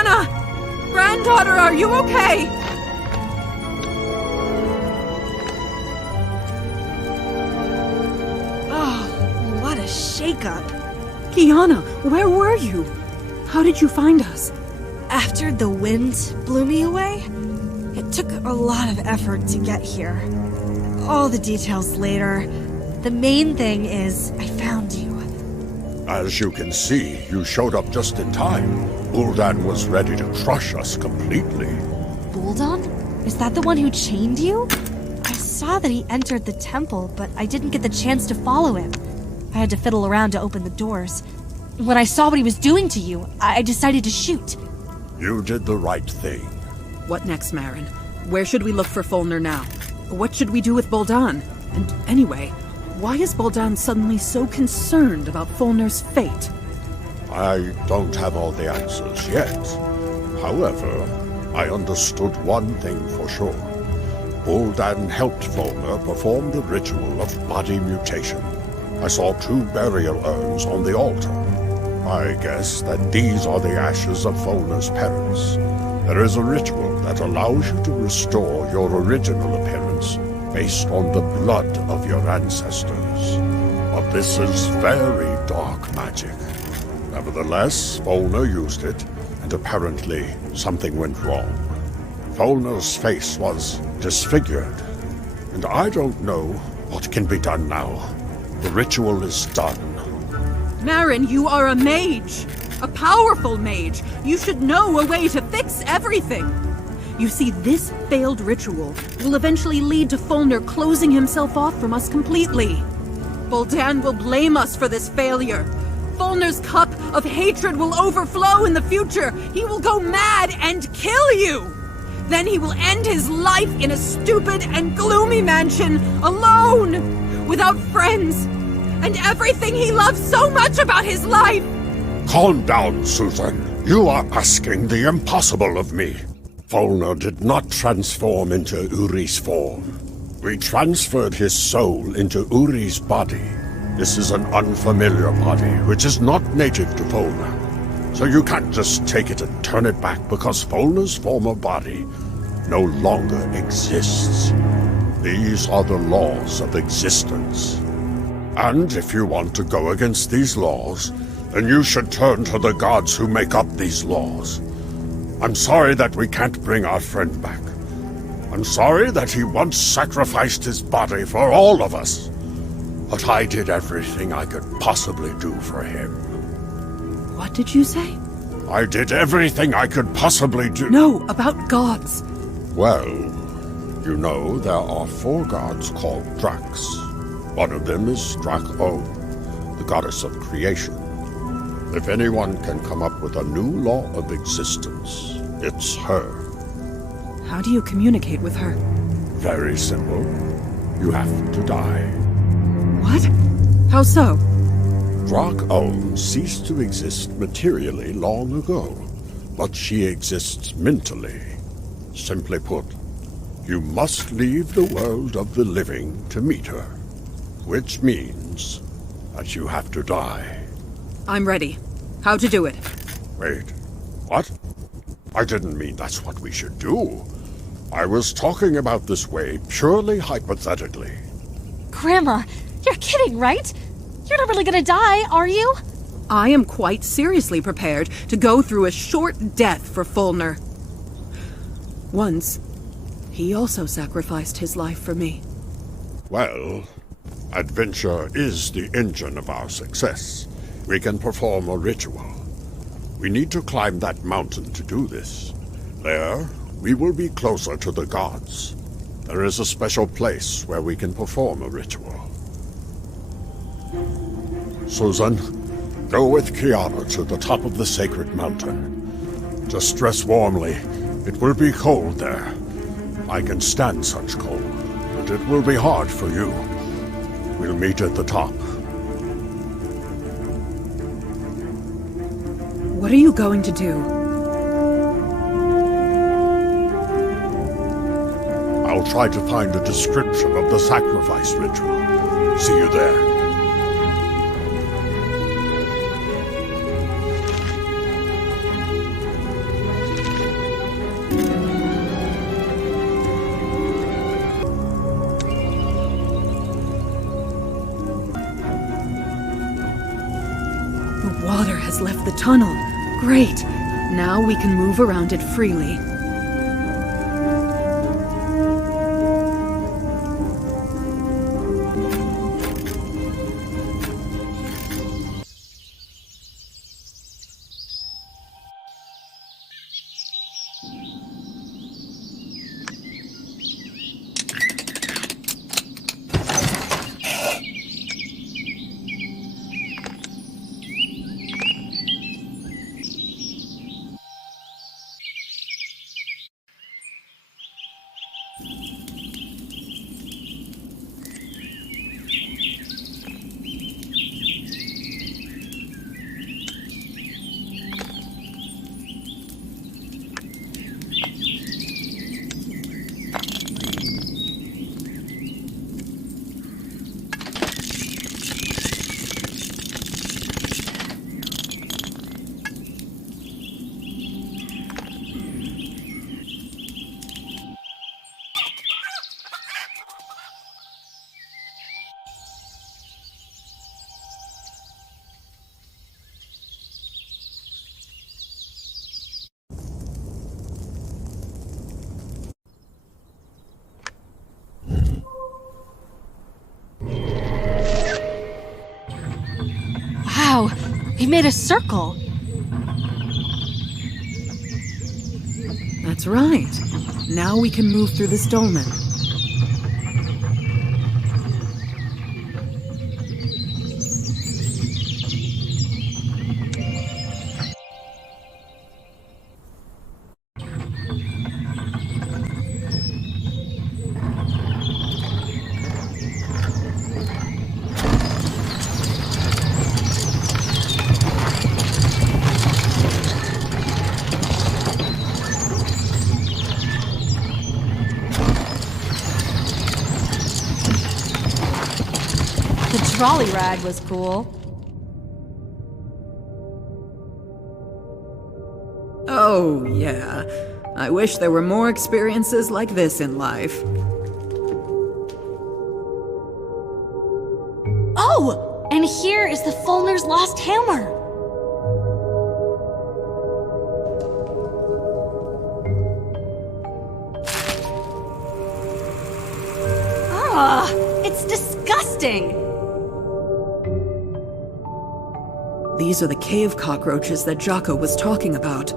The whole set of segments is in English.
Kiana! Granddaughter, are you okay? Oh, what a shakeup. Kiana, where were you? How did you find us? After the wind blew me away, it took a lot of effort to get here. All the details later. The main thing is, I found you. As you can see, you showed up just in time. Gul'dan was ready to crush us completely. Gul'dan? Is that the one who chained you? I saw that he entered the temple, but I didn't get the chance to follow him. I had to fiddle around to open the doors. When I saw what he was doing to you, I decided to shoot. You did the right thing. What next, Maaron? Where should we look for Folnur now? What should we do with Gul'dan? And anyway, why is Gul'dan suddenly so concerned about Folnur's fate? I don't have all the answers yet. However, I understood one thing for sure. Gul'dan helped Folnur perform the ritual of body mutation. I saw 2 burial urns on the altar. I guess that these are the ashes of Folnur's parents. There is a ritual that allows you to restore your original appearance based on the blood of your ancestors. But this is very dark magic. Nevertheless, Folnur used it, and apparently something went wrong. Folnur's face was disfigured, and I don't know what can be done now. The ritual is done. Maaron, you are a mage! A powerful mage! You should know a way to fix everything! You see, this failed ritual will eventually lead to Folnur closing himself off from us completely. Gul'dan will blame us for this failure. Folnur's cup of hatred will overflow in the future. He will go mad and kill you! Then he will end his life in a stupid and gloomy mansion, alone, without friends, and everything he loves so much about his life! Calm down, Susan. You are asking the impossible of me. Folnur did not transform into Uri's form. We transferred his soul into Uri's body. This is an unfamiliar body, which is not native to Folnur. So you can't just take it and turn it back because Folnur's former body no longer exists. These are the laws of existence. And if you want to go against these laws, then you should turn to the gods who make up these laws. I'm sorry that we can't bring our friend back. I'm sorry that he once sacrificed his body for all of us. But I did everything I could possibly do for him. What did you say? I did everything I could possibly do. No, about gods. Well, you know there are 4 gods called Dracs. One of them is Drak-O, the goddess of creation. If anyone can come up with a new law of existence, it's her. How do you communicate with her? Very simple. You have to die. What? How so? Drak-O ceased to exist materially long ago, but she exists mentally. Simply put, you must leave the world of the living to meet her, which means that you have to die. I'm ready. How to do it? Wait, what? I didn't mean that's what we should do. I was talking about this way purely hypothetically. Grandma, you're kidding, right? You're not really gonna die, are you? I am quite seriously prepared to go through a short death for Folnur. Once, he also sacrificed his life for me. Well, adventure is the engine of our success. We can perform a ritual. We need to climb that mountain to do this. There, we will be closer to the gods. There is a special place where we can perform a ritual. Susan, go with Kiana to the top of the sacred mountain. Just dress warmly. It will be cold there. I can stand such cold, but it will be hard for you. We'll meet at the top. What are you going to do? I'll try to find a description of the sacrifice ritual. See you there. Water has left the tunnel. Great. Now we can move around it freely. Wow, he made a circle. That's right. Now we can move through this dolmen. The trolley ride was cool. Oh, yeah. I wish there were more experiences like this in life. Oh! And here is the Folnur's lost hammer. Ah, it's disgusting. These are the cave cockroaches that Jocko was talking about.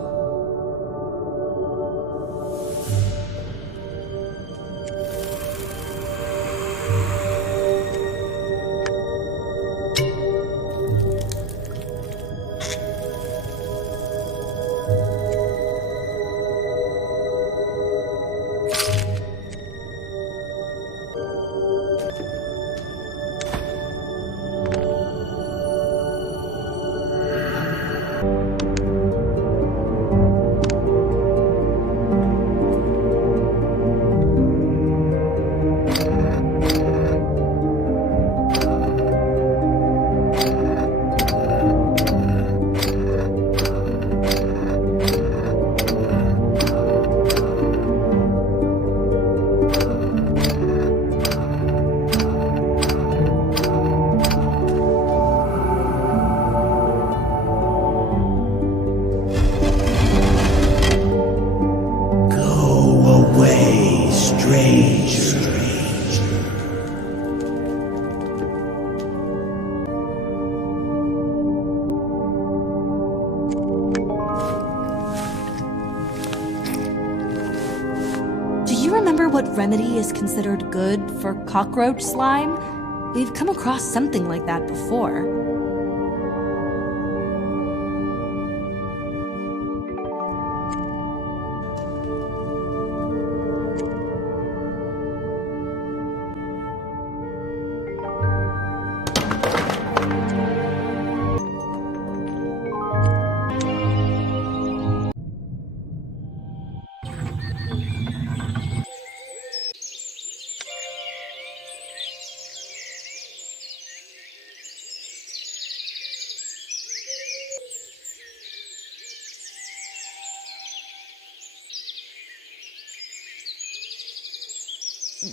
What remedy is considered good for cockroach slime? We've come across something like that before.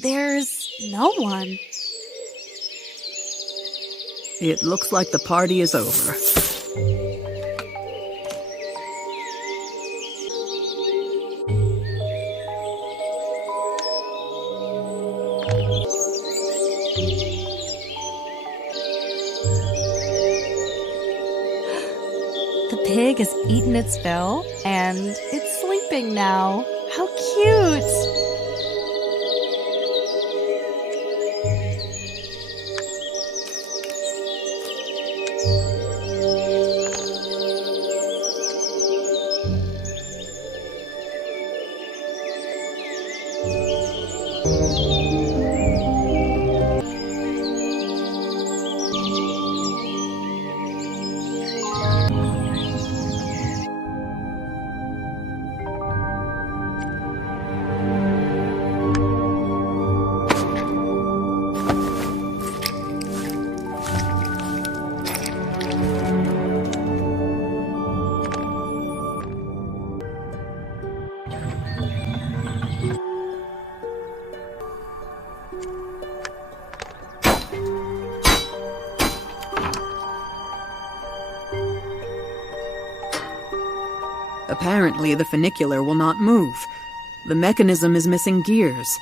There's no one. It looks like the party is over. The pig has eaten its fill, and it's sleeping now. How cute! Apparently, the funicular will not move. The mechanism is missing gears.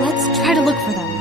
Let's try to look for them.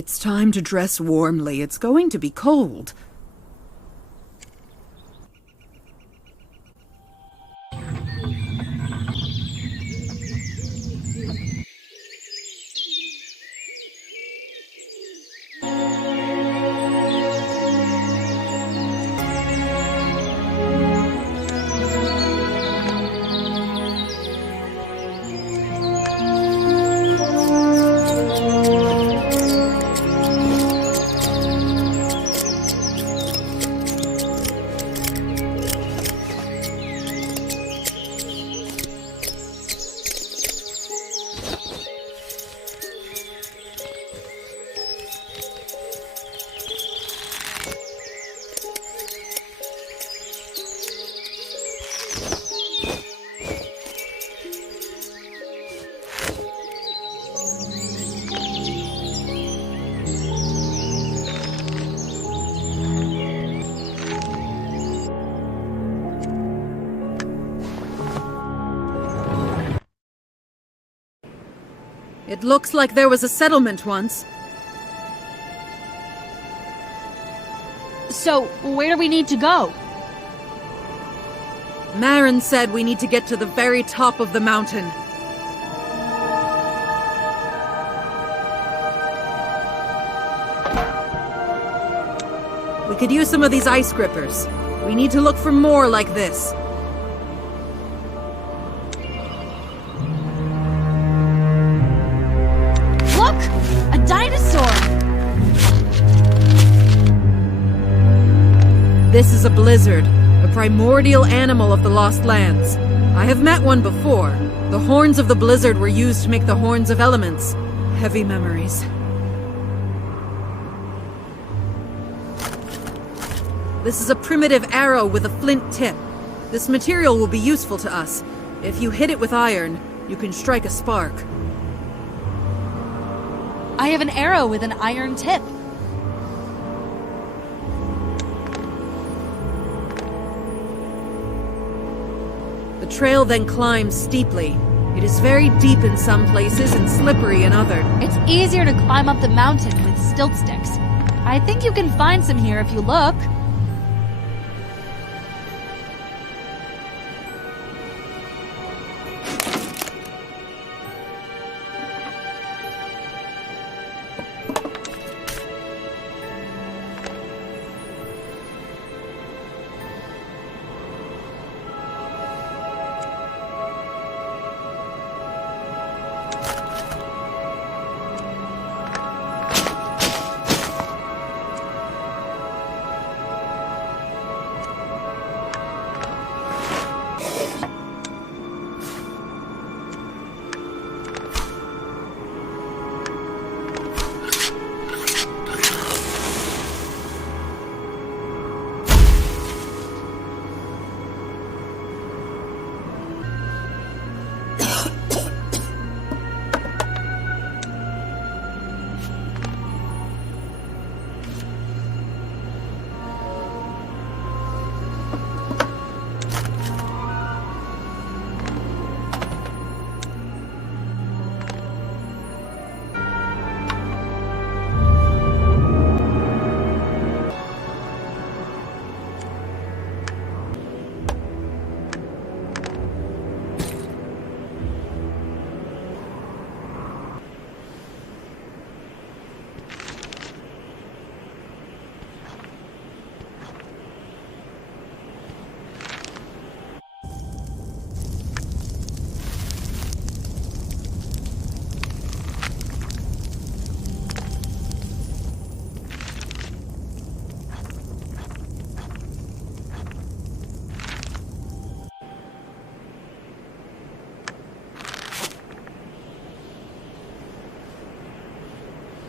It's time to dress warmly. It's going to be cold. It looks like there was a settlement once. So, where do we need to go? Maaron said we need to get to the very top of the mountain. We could use some of these ice grippers. We need to look for more like this. Look! A dinosaur! This is a blizzard, a primordial animal of the Lost Lands. I have met one before. The horns of the blizzard were used to make the horns of elements. Heavy memories. This is a primitive arrow with a flint tip. This material will be useful to us. If you hit it with iron, you can strike a spark. I have an arrow with an iron tip. The trail then climbs steeply. It is very deep in some places and slippery in others. It's easier to climb up the mountain with stilt sticks. I think you can find some here if you look.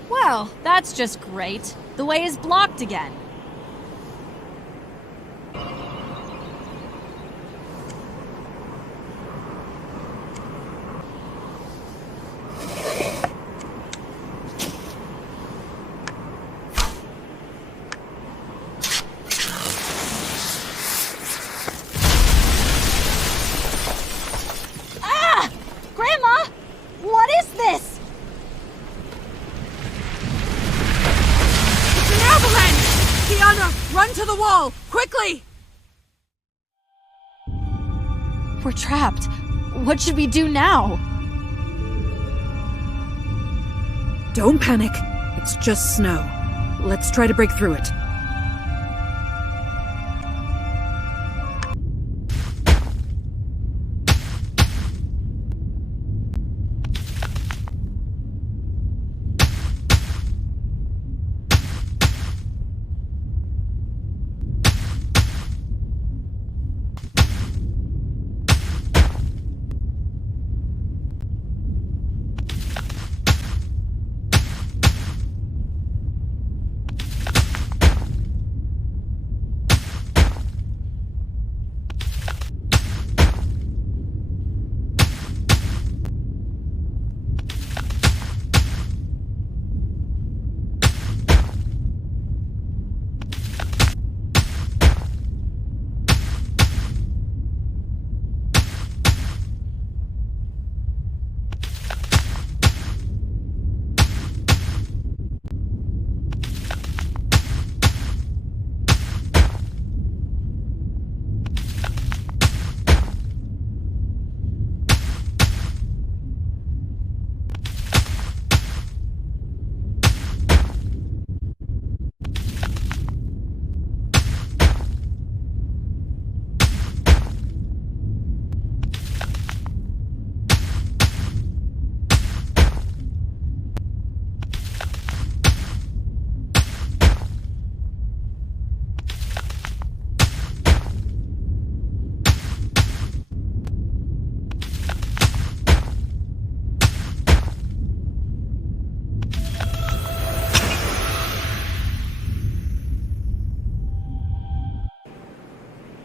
Well, that's just great. The way is blocked again. Ah! Grandma! What is this? quickly! We're trapped. What should we do now? Don't panic. It's just snow. Let's try to break through it.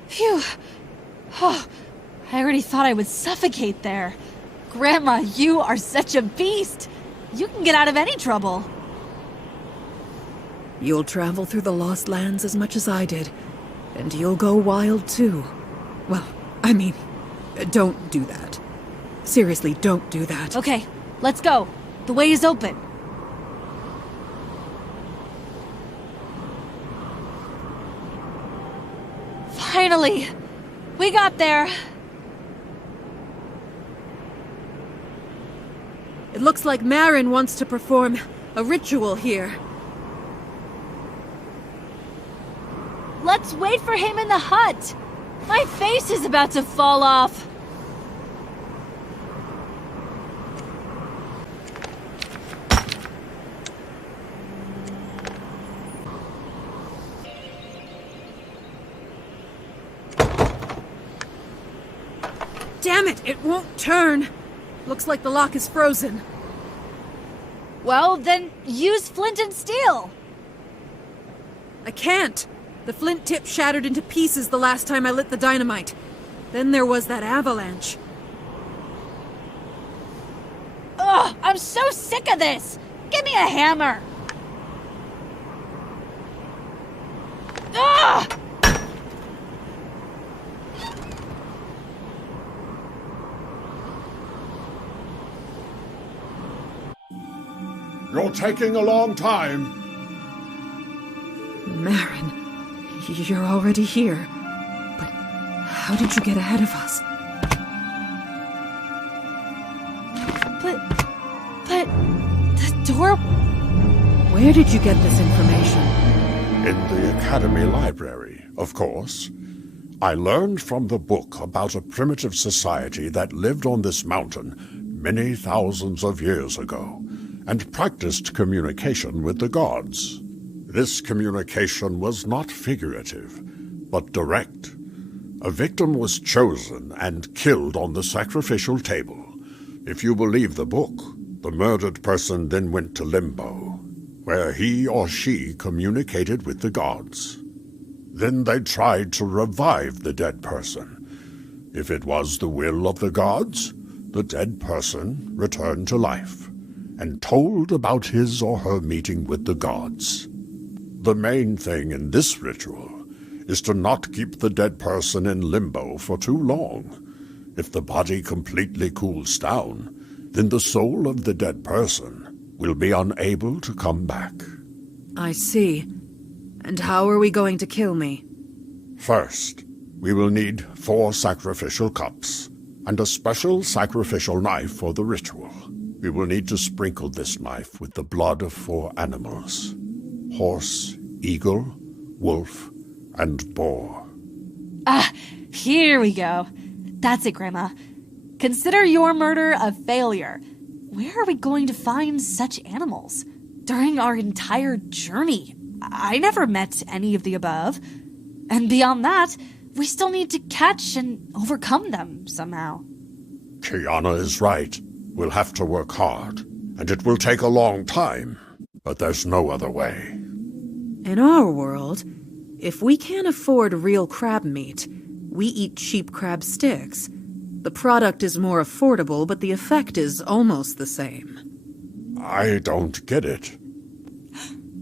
Phew. Oh, I already thought I would suffocate there. Grandma, you are such a beast. You can get out of any trouble. You'll travel through the Lost Lands as much as I did, and you'll go wild too. Well, I mean, don't do that. Seriously, don't do that. Okay, let's go. The way is open. Finally! We got there! It looks like Maaron wants to perform a ritual here. Let's wait for him in the hut! My face is about to fall off! Damn it, it won't turn. Looks like the lock is frozen. Well, then use flint and steel! I can't. The flint tip shattered into pieces the last time I lit the dynamite. Then there was that avalanche. Ugh, I'm so sick of this! Give me a hammer! Ugh! You're taking a long time. Maaron, you're already here. But how did you get ahead of us? But the door... Where did you get this information? In the Academy Library, of course. I learned from the book about a primitive society that lived on this mountain many thousands of years ago, and practiced communication with the gods. This communication was not figurative, but direct. A victim was chosen and killed on the sacrificial table. If you believe the book, the murdered person then went to Limbo, where he or she communicated with the gods. Then they tried to revive the dead person. If it was the will of the gods, the dead person returned to life and told about his or her meeting with the gods. The main thing in this ritual is to not keep the dead person in limbo for too long. If the body completely cools down, then the soul of the dead person will be unable to come back. I see. And how are we going to kill me? First, we will need 4 sacrificial cups, and a special sacrificial knife for the ritual. We will need to sprinkle this knife with the blood of 4 animals: horse, eagle, wolf, and boar. Here we go. That's it, Grandma. Consider your murder a failure. Where are we going to find such animals? During our entire journey, I never met any of the above. And beyond that, we still need to catch and overcome them somehow. Kiana is right. We'll have to work hard, and it will take a long time, but there's no other way. In our world, if we can't afford real crab meat, we eat cheap crab sticks. The product is more affordable, but the effect is almost the same. I don't get it.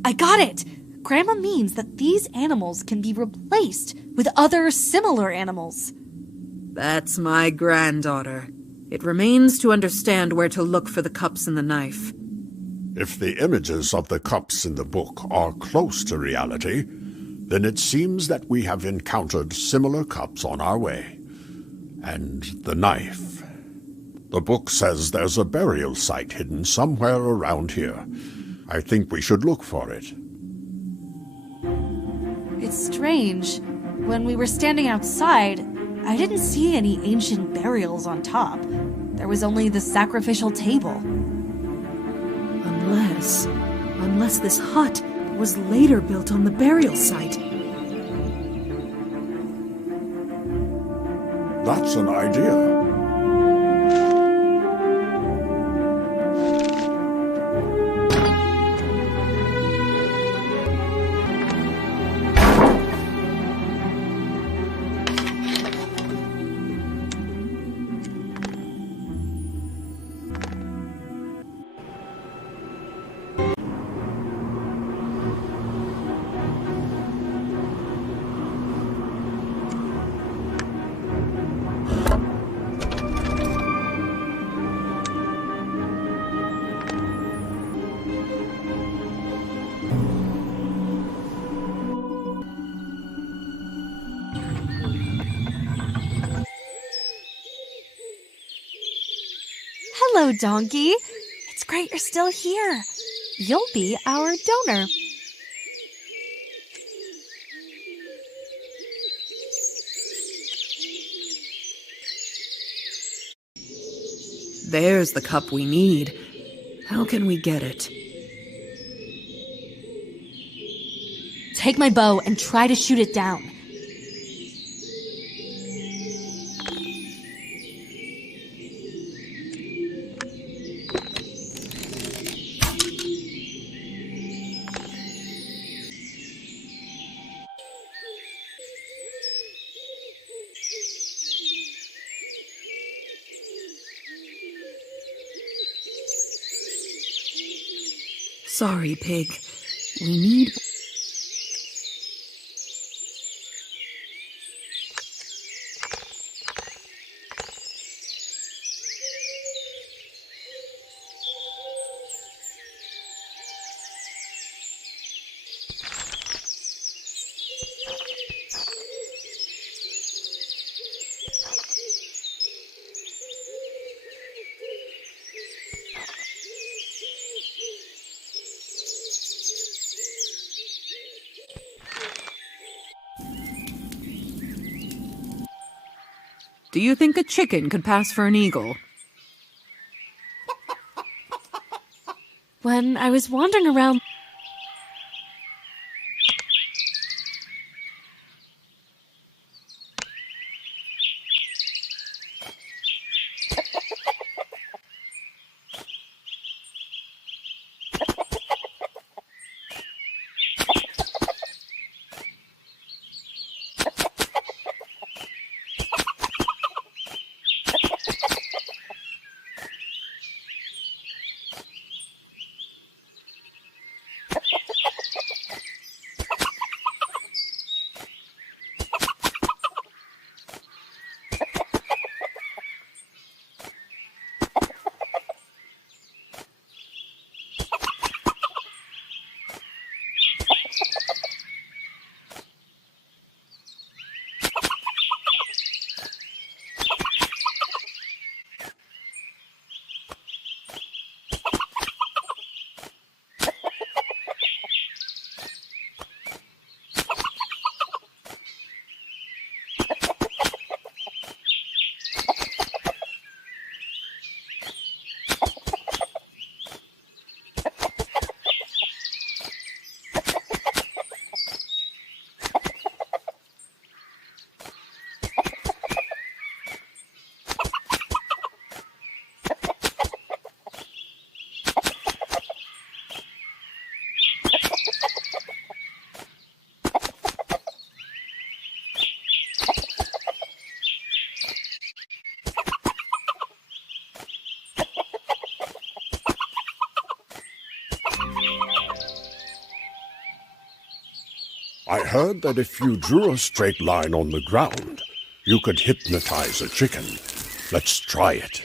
I got it! Grandma means that these animals can be replaced with other similar animals. That's my granddaughter. It remains to understand where to look for the cups and the knife. If the images of the cups in the book are close to reality, then it seems that we have encountered similar cups on our way. And the knife. The book says there's a burial site hidden somewhere around here. I think we should look for it. It's strange. When we were standing outside, I didn't see any ancient burials on top. There was only the sacrificial table. Unless this hut was later built on the burial site. That's an idea. Hello, Donkey. It's great you're still here. You'll be our donor. There's the cup we need. How can we get it? Take my bow and try to shoot it down. Sorry, Pig. We need... Do you think a chicken could pass for an eagle? When I was wandering around... I heard that if you drew a straight line on the ground, you could hypnotize a chicken. Let's try it.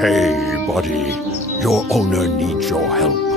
Hey, buddy. Your owner needs your help.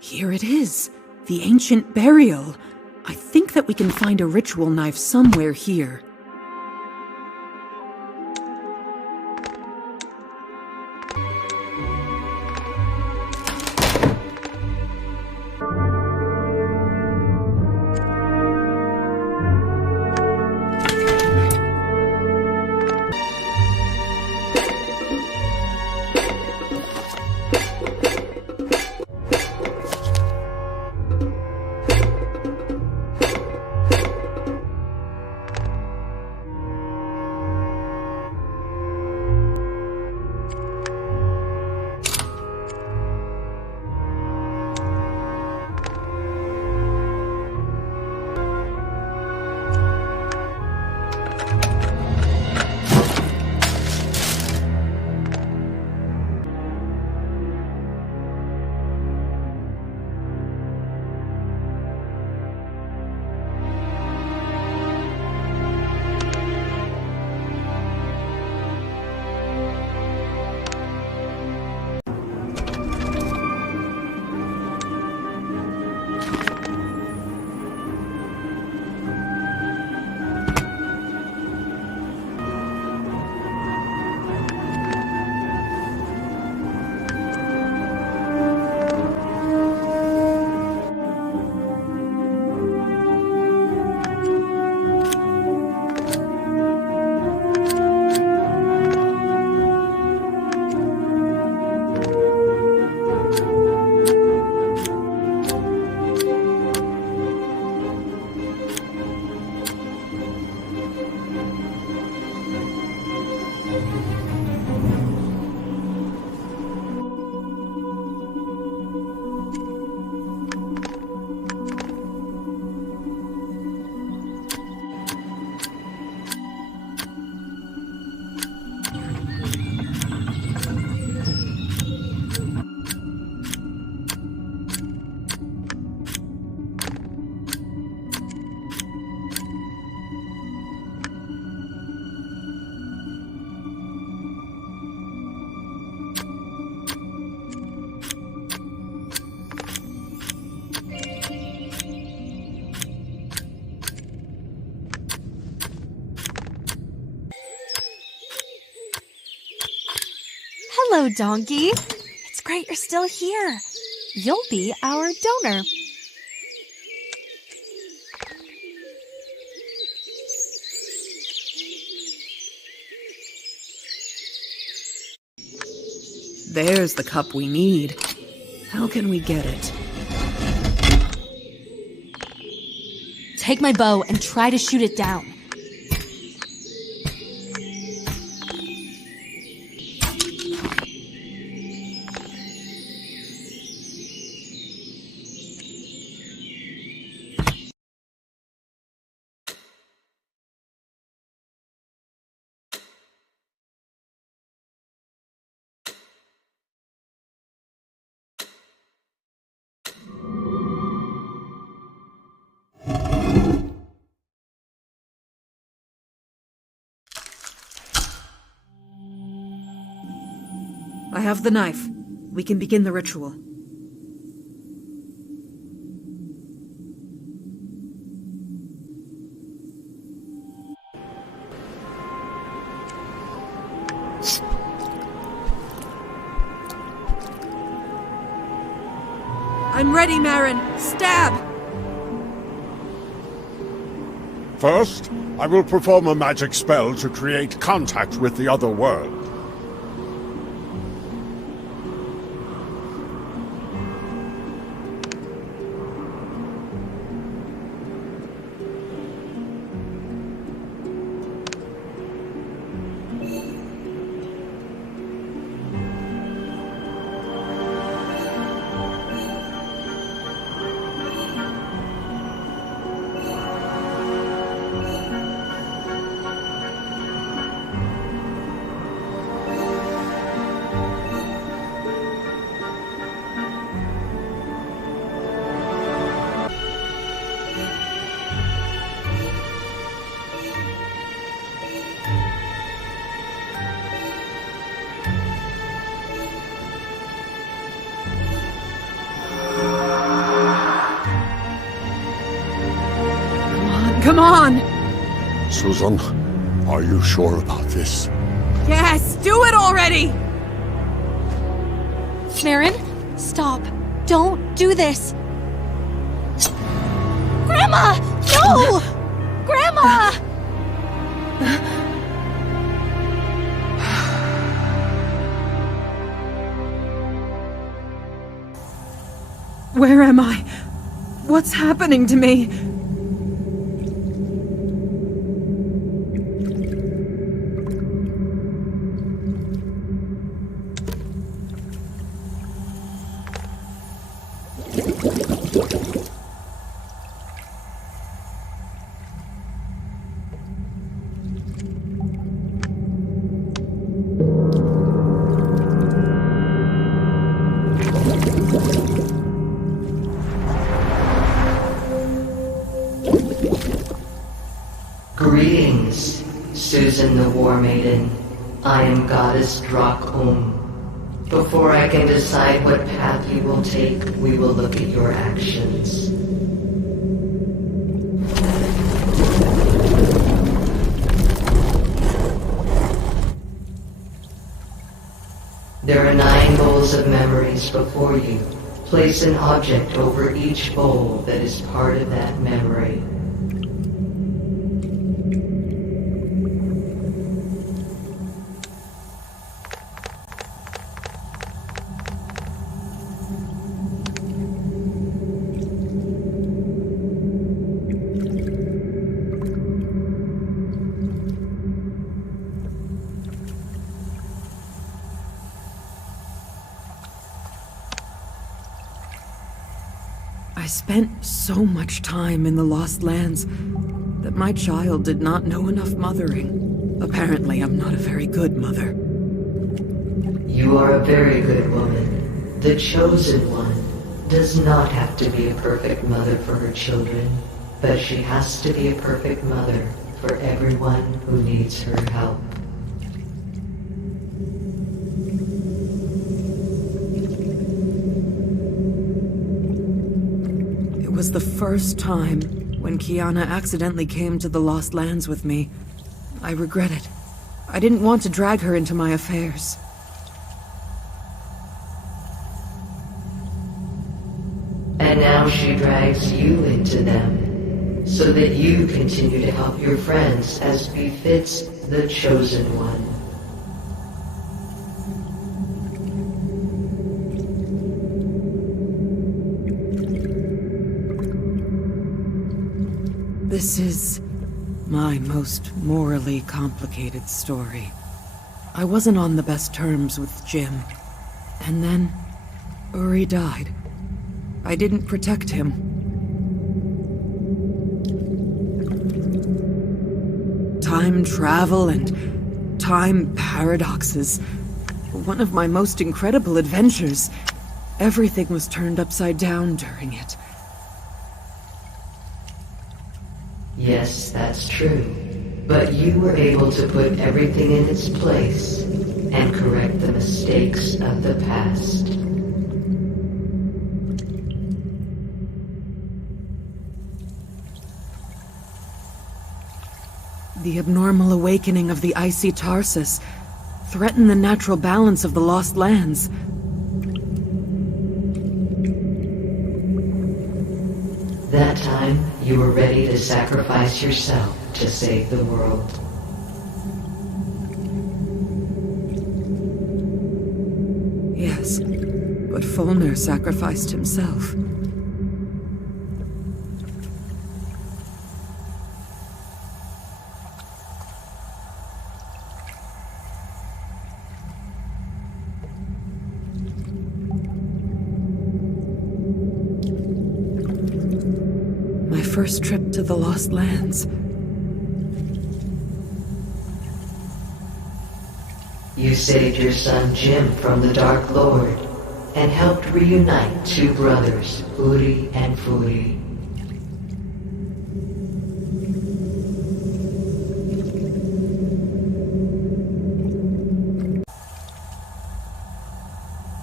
Here it is, the ancient burial. I think that we can find a ritual knife somewhere here. Hello, Donkey. It's great you're still here. You'll be our donor. There's the cup we need. How can we get it? Take my bow and try to shoot it down. I have the knife. We can begin the ritual. I'm ready, Maaron. Stab! First, I will perform a magic spell to create contact with the other world. Come on! Susan, are you sure about this? Yes, do it already! Maaron, stop. Don't do this. Grandma! No! Grandma! Where am I? What's happening to me? Greetings, Susan the War Maiden. I am Goddess Drak. Before I can decide what path you will take, we will look at your actions. There are 9 bowls of memories before you. Place an object over each bowl that is part of that memory. I spent so much time in the Lost Lands that my child did not know enough mothering. Apparently, I'm not a very good mother. You are a very good woman. The chosen one does not have to be a perfect mother for her children, but she has to be a perfect mother for everyone who needs her help. It was the first time when Kiana accidentally came to the Lost Lands with me. I regret it. I didn't want to drag her into my affairs. she drags you into them, so that you continue to help your friends as befits the Chosen One. This is my most morally complicated story. I wasn't on the best terms with Jim. And then, Uri died. I didn't protect him. Time travel and time paradoxes. One of my most incredible adventures. Everything was turned upside down during it. Yes, that's true. But you were able to put everything in its place and correct the mistakes of the past. The abnormal awakening of the icy Tarsus threatened the natural balance of the Lost Lands. That time, you were ready to sacrifice yourself to save the world. Yes, but Folnur sacrificed himself. My first trip to the Lost Lands. You saved your son Jim from the Dark Lord and helped reunite two brothers, Uri and Furi.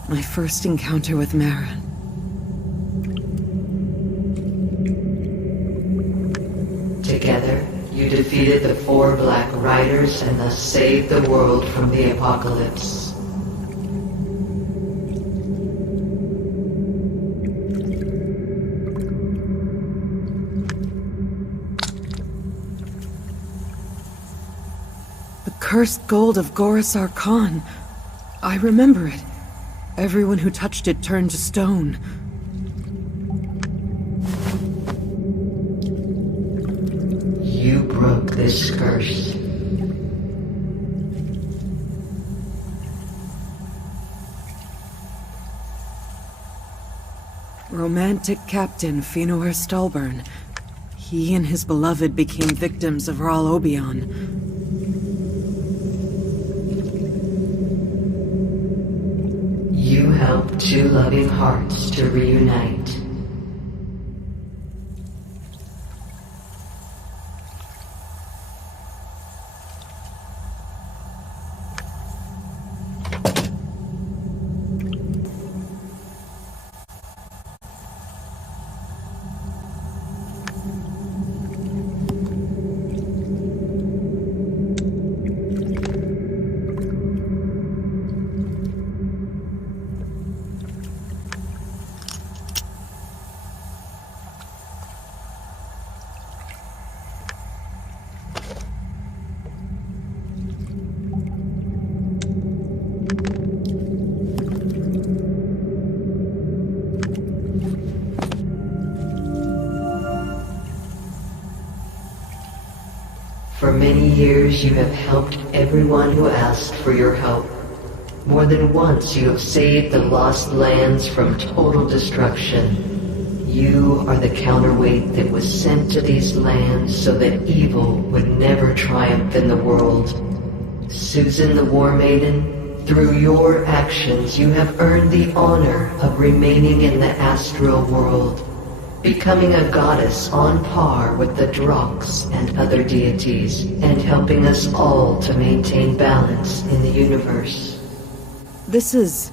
My first encounter with Maaron. Together, you defeated the 4 Black Riders and thus saved the world from the apocalypse. The cursed gold of Gorasar Khan. I remember it. Everyone who touched it turned to stone. You broke this curse. Romantic Captain Folnur Stolburn. He and his beloved became victims of Ral Obion. You helped 2 loving hearts to reunite. For many years you have helped everyone who asked for your help. More than once you have saved the Lost Lands from total destruction. You are the counterweight that was sent to these lands so that evil would never triumph in the world. Susan the War Maiden, through your actions you have earned the honor of remaining in the astral world, becoming a goddess on par with the Drox and other deities, and helping us all to maintain balance in the universe. This is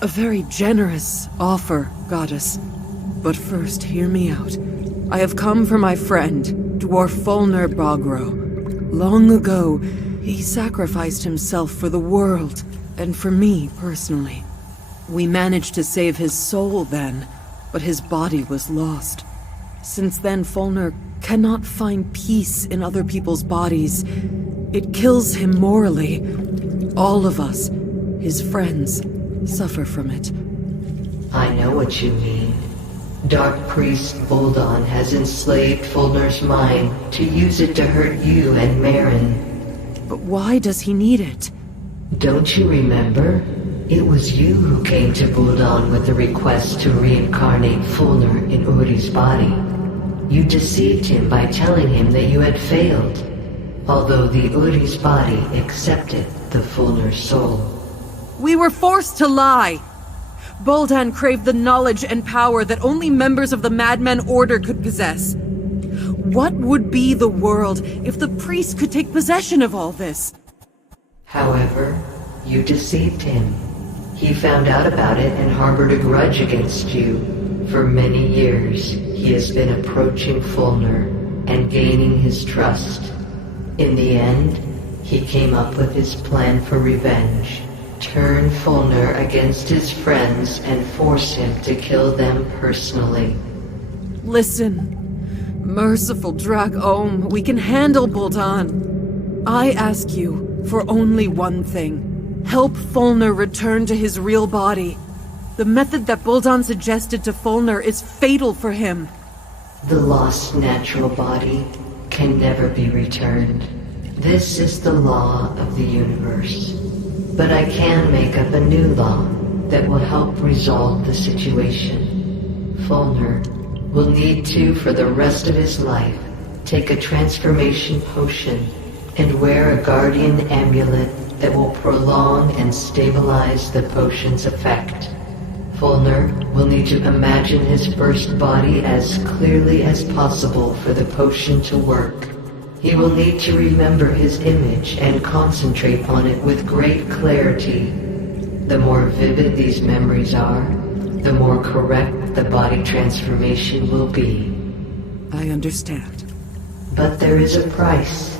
a very generous offer, Goddess. But first, hear me out. I have come for my friend, Dwarf Folnur Bogro. Long ago, he sacrificed himself for the world, and for me personally. We managed to save his soul then, but his body was lost. Since then, Folnur cannot find peace in other people's bodies. It kills him morally. All of us, his friends, suffer from it. I know what you mean. Dark Priest Voldon has enslaved Folnur's mind to use it to hurt you and Maaron. But why does he need it? Don't you remember? It was you who came to Voldon with the request to reincarnate Folnur in Uri's body. You deceived him by telling him that you had failed, although the Uri's body accepted the Folnur soul. We were forced to lie! Boldan craved the knowledge and power that only members of the Madmen Order could possess. What would be the world if the priest could take possession of all this? However, you deceived him. He found out about it and harbored a grudge against you. For many years, he has been approaching Folnur and gaining his trust. In the end, he came up with his plan for revenge. Turn Folnur against his friends and force him to kill them personally. Listen, merciful Drak Ohm, we can handle Boldan. I ask you for only one thing. Help Folnur return to his real body. The method that Boldan suggested to Folnur is fatal for him. The lost natural body can never be returned. This is the law of the universe. But I can make up a new law that will help resolve the situation. Folnur will need to, for the rest of his life, take a transformation potion and wear a guardian amulet that will prolong and stabilize the potion's effect. Folnur will need to imagine his first body as clearly as possible for the potion to work. He will need to remember his image and concentrate on it with great clarity. The more vivid these memories are, the more correct the body transformation will be. I understand. But there is a price.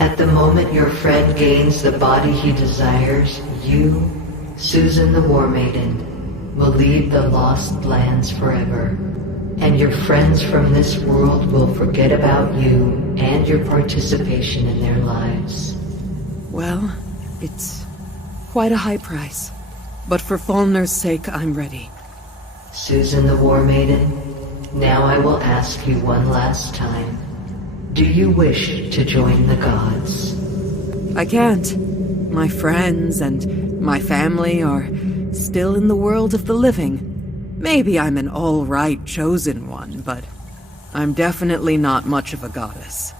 At the moment your friend gains the body he desires, you, Susan the War Maiden, will leave the Lost Lands forever. And your friends from this world will forget about you and your participation in their lives. Well, it's quite a high price. But for Folnur's sake, I'm ready. Susan the War Maiden, now I will ask you one last time. Do you wish to join the gods? I can't. My friends and my family are still in the world of the living. Maybe I'm an all-right chosen one, but I'm definitely not much of a goddess.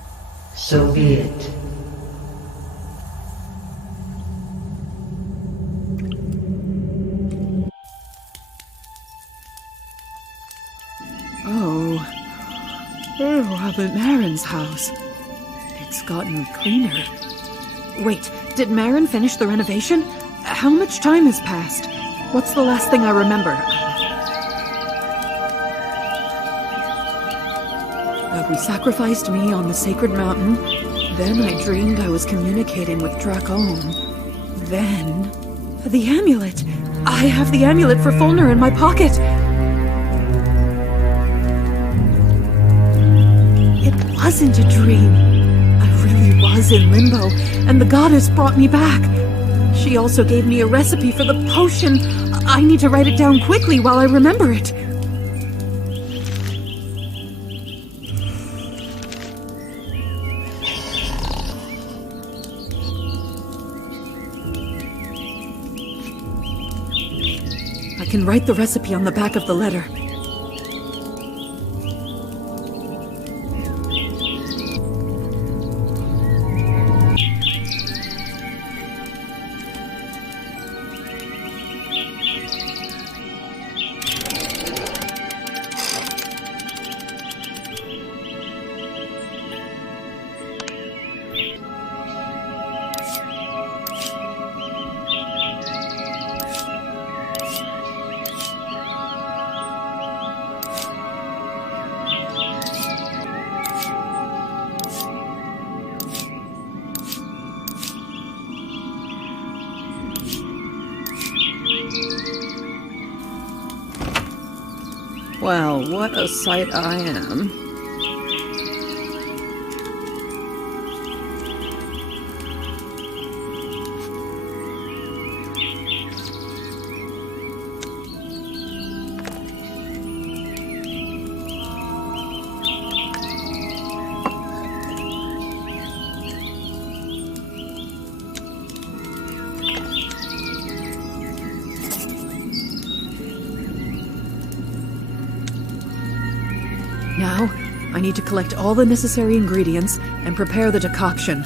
So be it. Oh, I'm at Maaron's house. It's gotten cleaner. Wait, did Maaron finish the renovation? How much time has passed? What's the last thing I remember? We sacrificed me on the sacred mountain. Then I dreamed I was communicating with Drak Ohm. Then... the amulet! I have the amulet for Folnur in my pocket! It wasn't a dream. I really was in limbo, and the goddess brought me back. She also gave me a recipe for the potion. I need to write it down quickly while I remember it. I can write the recipe on the back of the letter. Well, what a sight I am. Now, I need to collect all the necessary ingredients and prepare the decoction.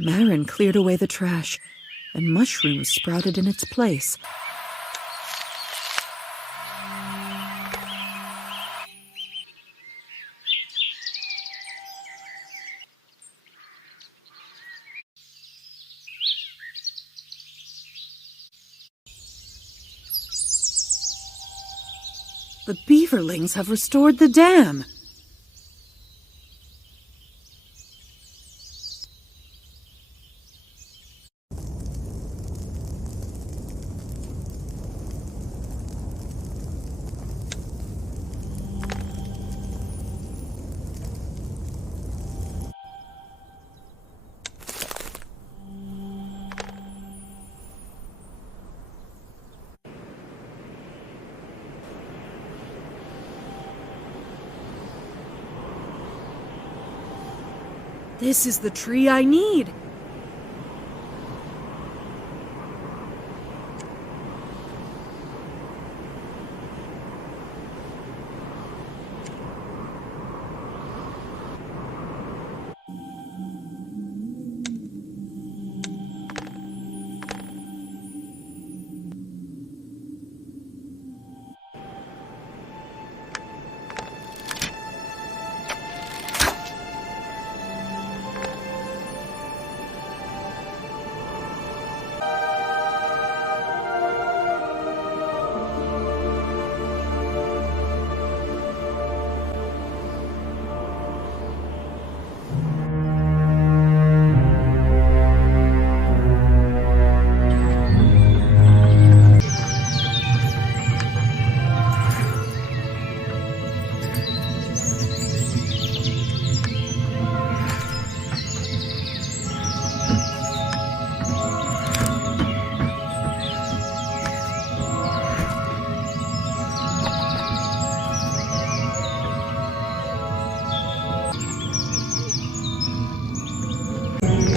Maaron cleared away the trash, and mushrooms sprouted in its place. The beaverlings have restored the dam! This is the tree I need.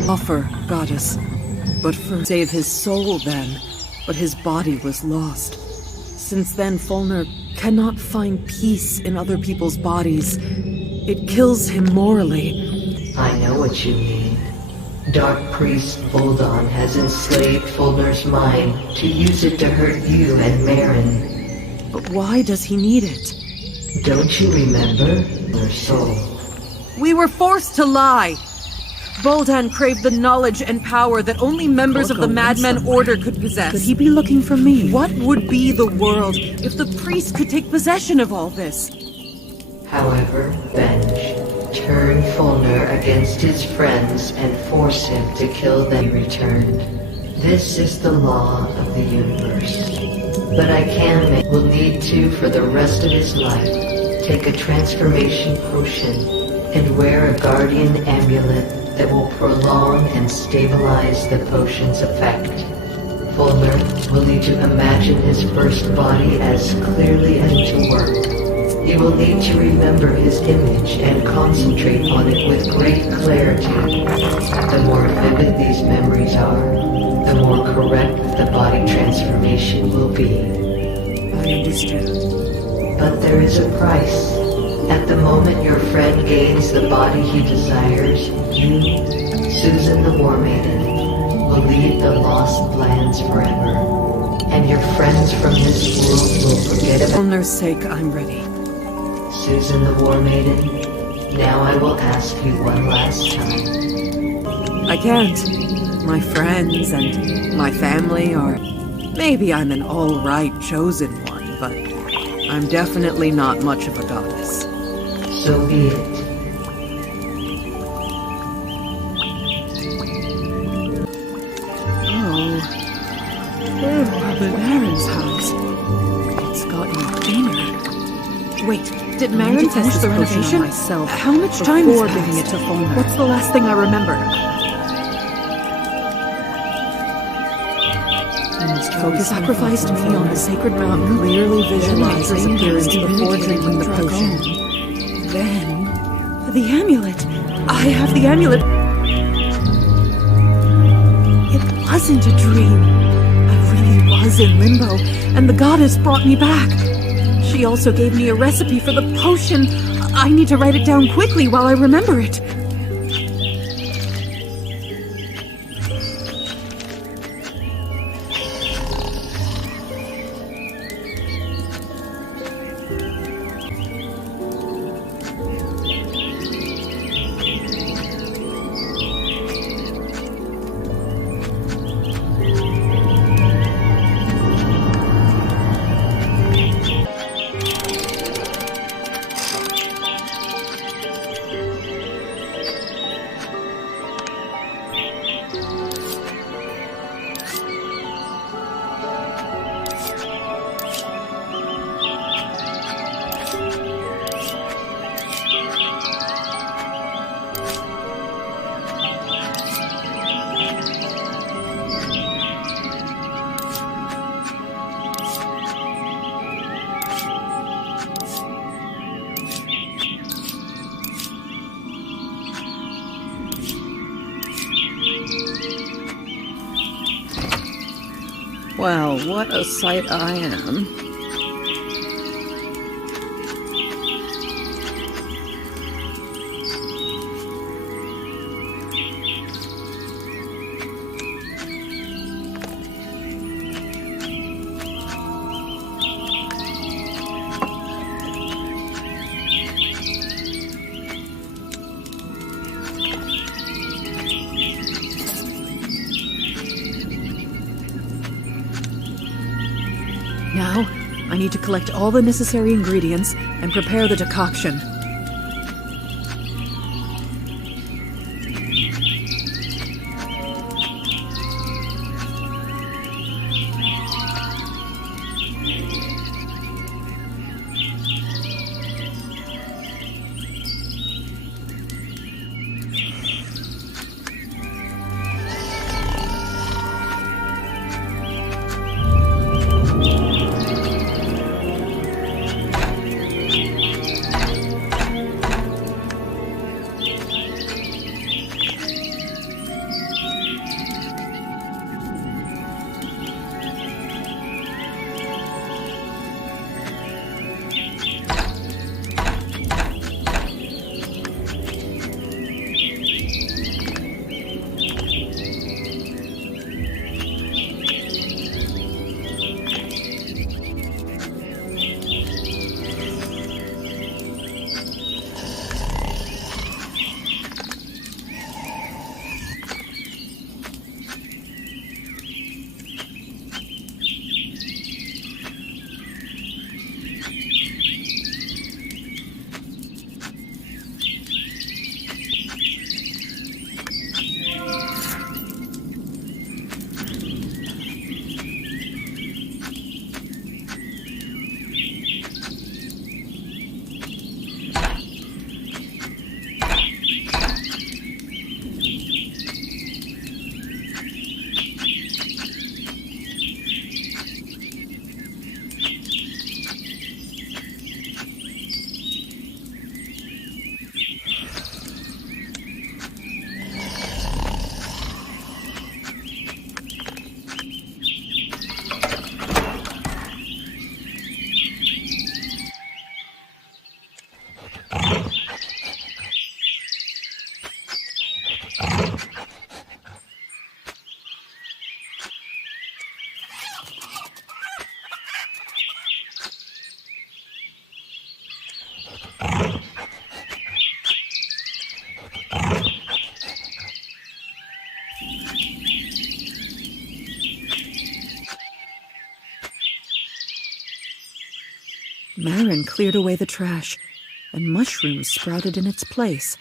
Offer, goddess, but for save his soul then, but his body was lost. Since then, Folnur cannot find peace in other people's bodies. It kills him morally. I know what you mean. Dark Priest Voldon has enslaved Folnur's mind to use it to hurt you and Maaron. But why does he need it? Don't you remember? Your soul. We were forced to lie! Voldan craved the knowledge and power that only members of the Madman Order could possess. Could he be looking for me? What would be the world if the priest could take possession of all this? However, Benj, turn Folnur against his friends and force him to kill them. He returned. This is the law of the universe. But I will need to, for the rest of his life, take a transformation potion and wear a guardian amulet that will prolong and stabilize the potion's effect. Folnur will need to imagine his first body as clearly as to work. He will need to remember his image and concentrate on it with great clarity. The more vivid these memories are, the more correct the body transformation will be. I understand. But there is a price. At the moment your friend gains the body he desires, you Susan the War Maiden will leave the lost lands forever, and your friends from this world will forget about Folnur's sake, I'm ready. Susan the War Maiden. Now I will ask you one last time. I can't. My friends and my family are... Maybe I'm an all-right chosen one, but I'm definitely not much of a goddess. So be it. Robert Maaron's house. It's gotten cleaner. Wait, did Maaron finish the renovation? Myself. How much time before giving it to Folnur? What's the last thing I remember? Folk sacrificed me on the sacred mountain, clearly visualized his appearance before drinking the potion. Then, the amulet. I have the amulet. It wasn't a dream. I really was in limbo, and the goddess brought me back. She also gave me a recipe for the potion. I need to write it down quickly while I remember it. Well, what a sight I am. Now, I need to collect all the necessary ingredients and prepare the decoction. Maaron cleared away the trash, and mushrooms sprouted in its place.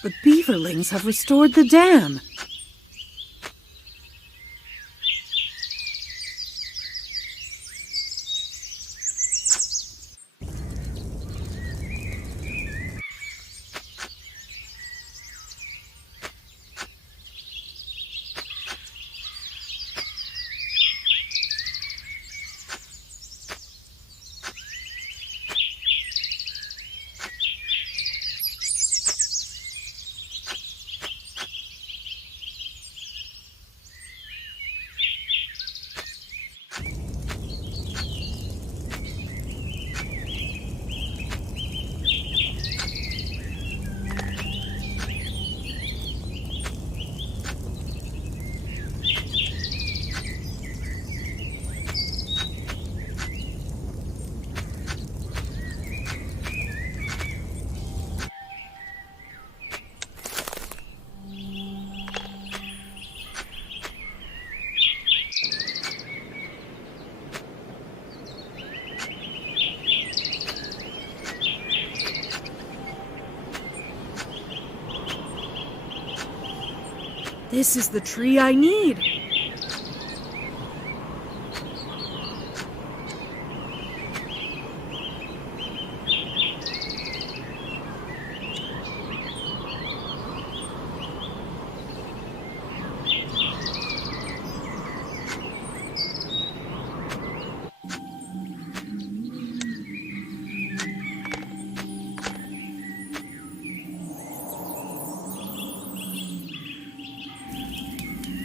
The beaverlings have restored the dam. This is the tree I need.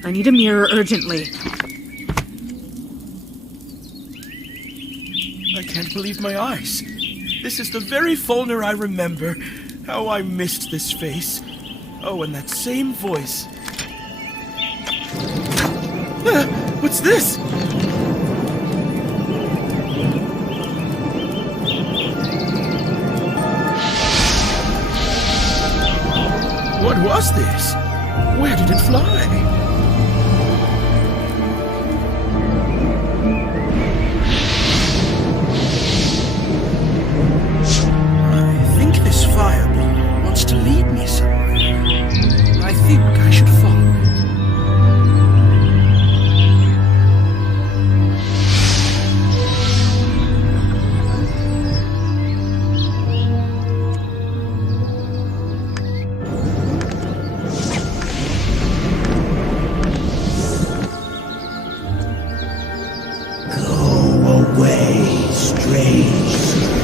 I need a mirror urgently. I can't believe my eyes. This is the very Folnur I remember. How I missed this face. Oh, and that same voice. What's this? What was this? Where did it fly? Fireball wants to lead me somewhere. I think I should follow it. Go away, strange stranger.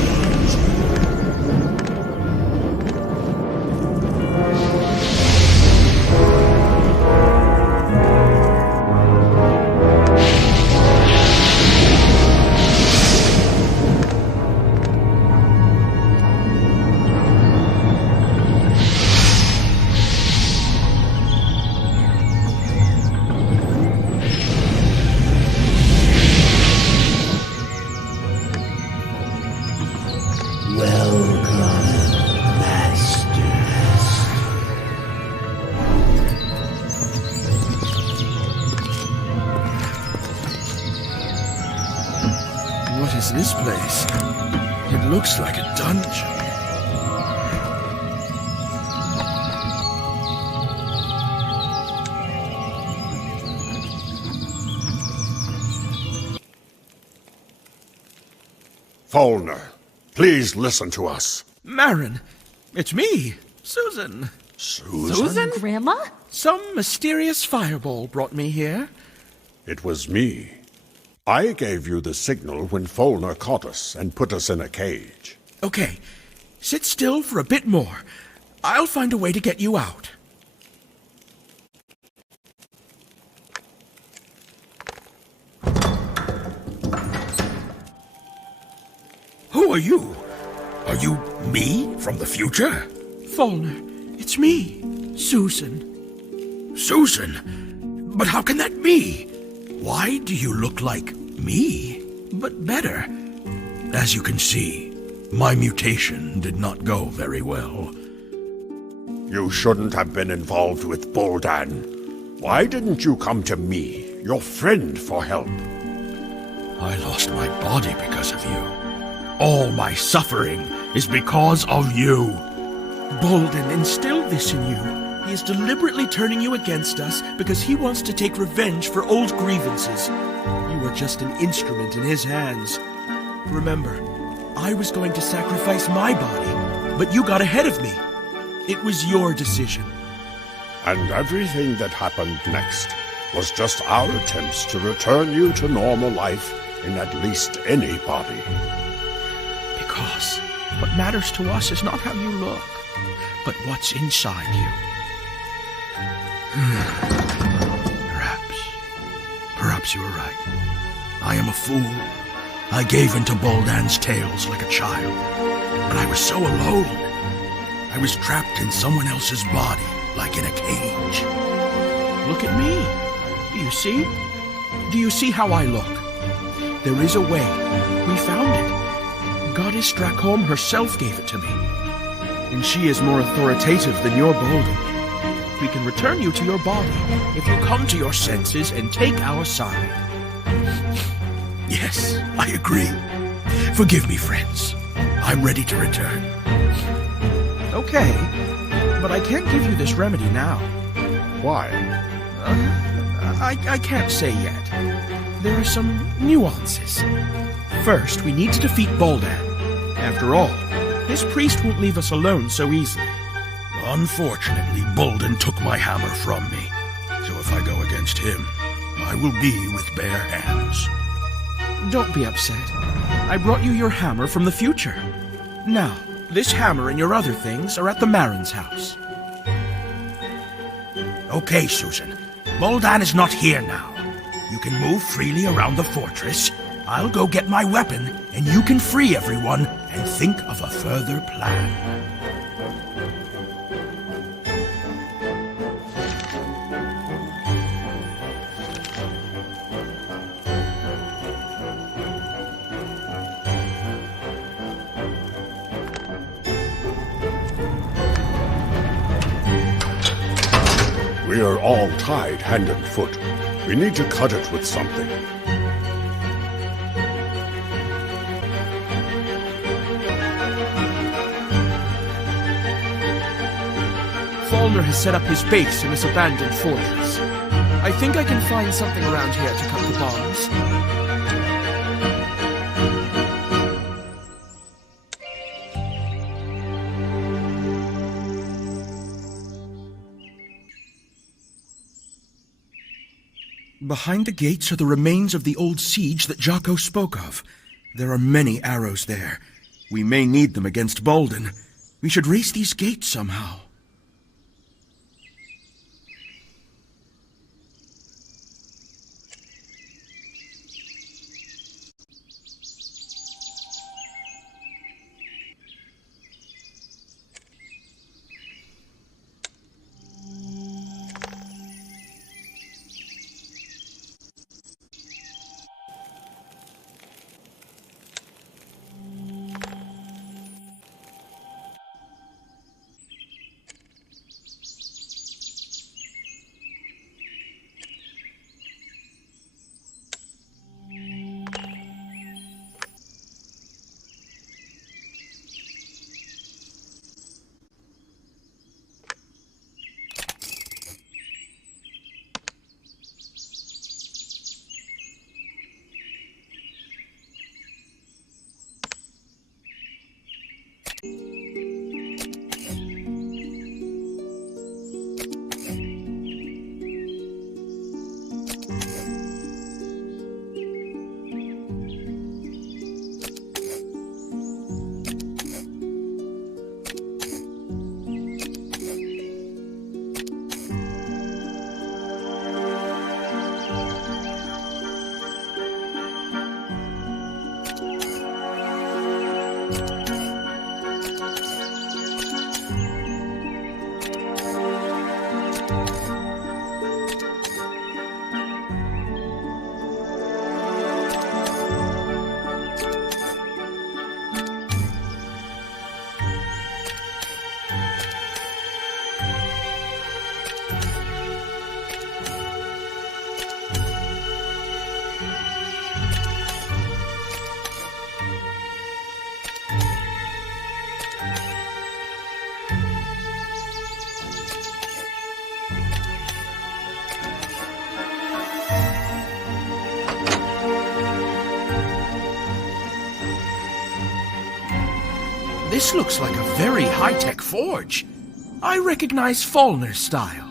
What is this place? It looks like a dungeon. Folnur, please listen to us. Maaron, it's me, Susan. Susan? Grandma? Some mysterious fireball brought me here. It was me. I gave you the signal when Folnur caught us and put us in a cage. Okay, sit still for a bit more. I'll find a way to get you out. Who are you? Are you me from the future? Folnur, it's me, Susan. Susan? But how can that be? Why do you look like me, but better? As you can see, my mutation did not go very well. You shouldn't have been involved with Boldan. Why didn't you come to me, your friend, for help? I lost my body because of you. All my suffering is because of you. Boldan instilled this in you. He is deliberately turning you against us because he wants to take revenge for old grievances. You were just an instrument in his hands. Remember, I was going to sacrifice my body, but you got ahead of me. It was your decision. And everything that happened next was just our attempts to return you to normal life in at least any body. Because what matters to us is not how you look, but what's inside you. Perhaps you are right. I am a fool. I gave into Boldan's tales like a child, but I was so alone. I was trapped in someone else's body, like in a cage. Look at me. Do you see? Do you see how I look? There is a way. We found it. Goddess Dracholm herself gave it to me. And she is more authoritative than your Boldan. We can return you to your body if you come to your senses and take our side. Yes, I agree. Forgive me, friends. I'm ready to return. Okay, but I can't give you this remedy now. Why? I can't say yet. There are some nuances. First, we need to defeat Boldan. After all, his priest won't leave us alone so easily. Unfortunately, Boldan took my hammer from me. So if I go against him, I will be with bare hands. Don't be upset. I brought you your hammer from the future. Now, this hammer and your other things are at the Maaron's house. Okay, Susan. Boldan is not here now. You can move freely around the fortress. I'll go get my weapon, and you can free everyone and think of a further plan. We are all tied hand and foot. We need to cut it with something. Folnur has set up his base in this abandoned fortress. I think I can find something around here to cut the bonds. Behind the gates are the remains of the old siege that Jocko spoke of. There are many arrows there. We may need them against Boldan. We should race these gates somehow. This looks like a very high-tech forge. I recognize Folnur's style.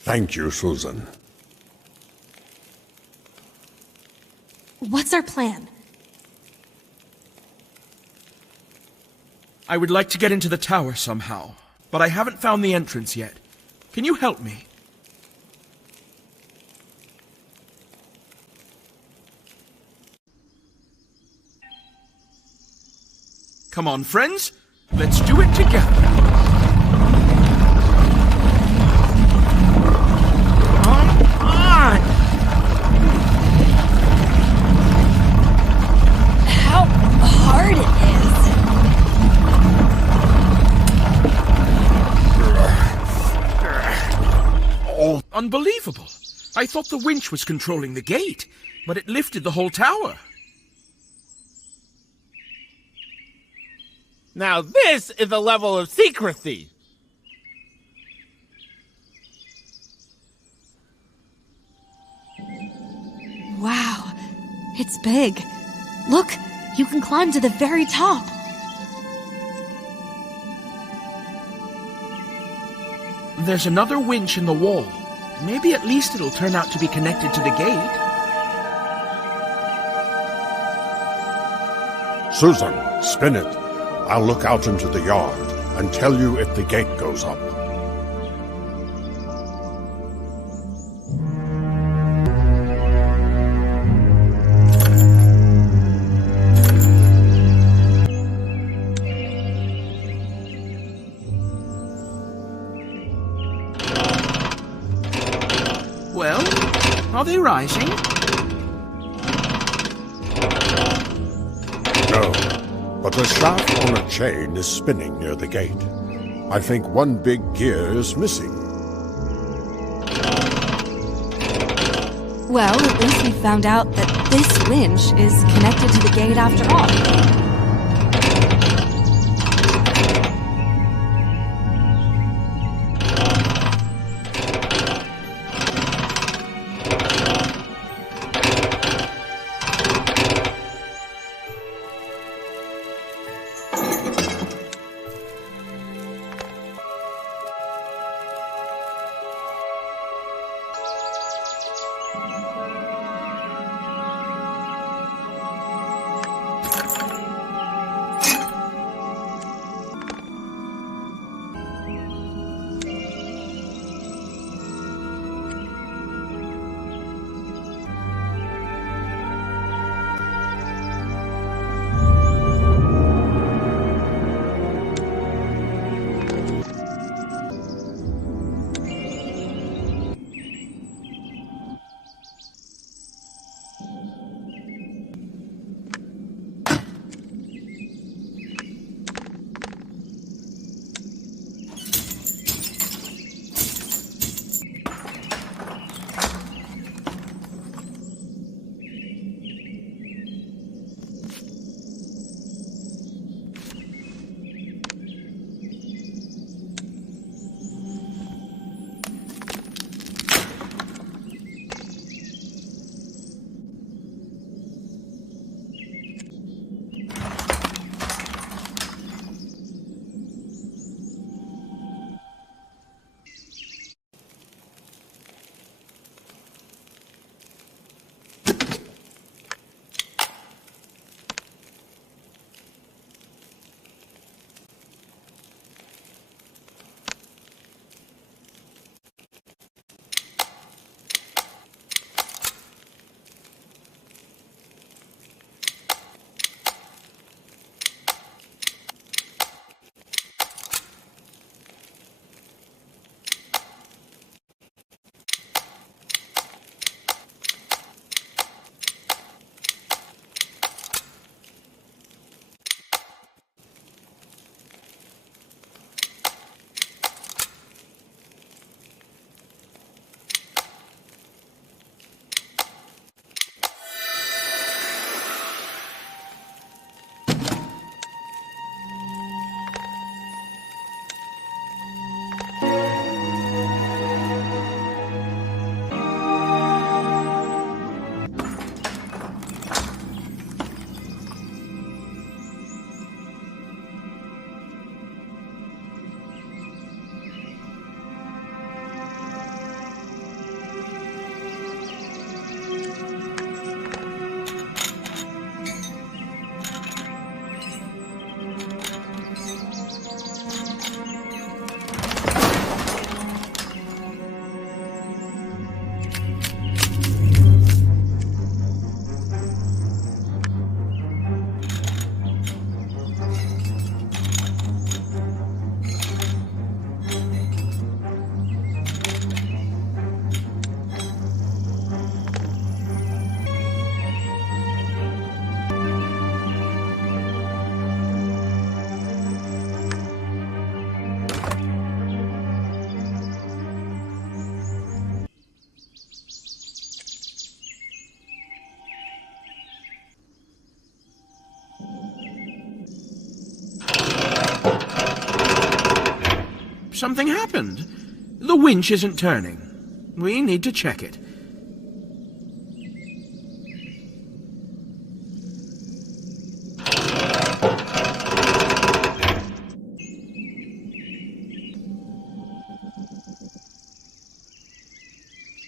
Thank you, Susan. What's our plan? I would like to get into the tower somehow, but I haven't found the entrance yet. Can you help me? Come on, friends. Let's do it together. How hard it is. Oh, unbelievable. I thought the winch was controlling the gate, but it lifted the whole tower. Now this is a level of secrecy. Wow, it's big. Look, you can climb to the very top. There's another winch in the wall. Maybe at least it'll turn out to be connected to the gate. Susan, spin it. I'll look out into the yard and tell you if the gate goes up. Well, are they rising? No, but the shaft on a chain is spinning near the gate. I think one big gear is missing. Well, at least we found out that this winch is connected to the gate after all. Something happened. The winch isn't turning. We need to check it.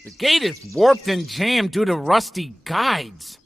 The gate is warped and jammed due to rusty guides.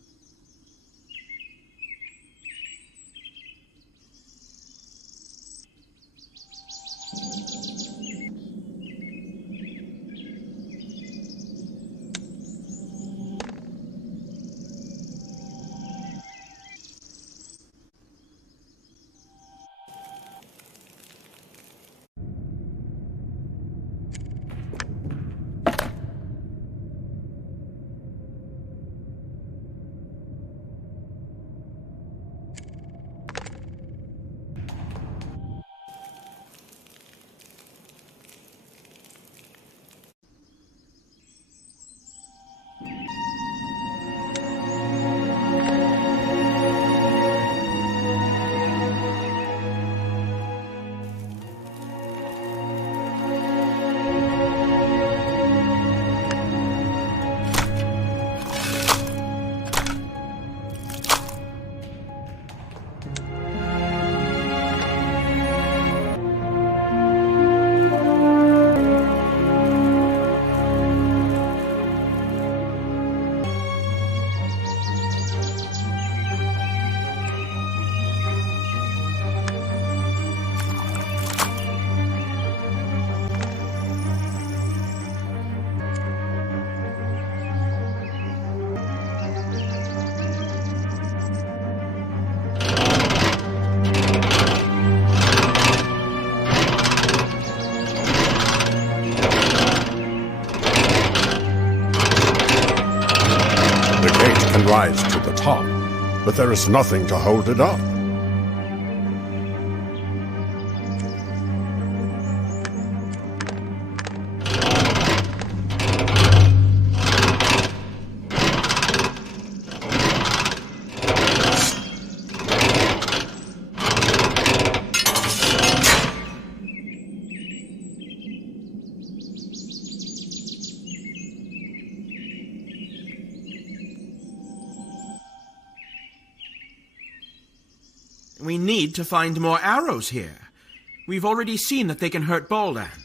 Rise to the top, but there is nothing to hold it up. We need to find more arrows here. We've already seen that they can hurt Boldan.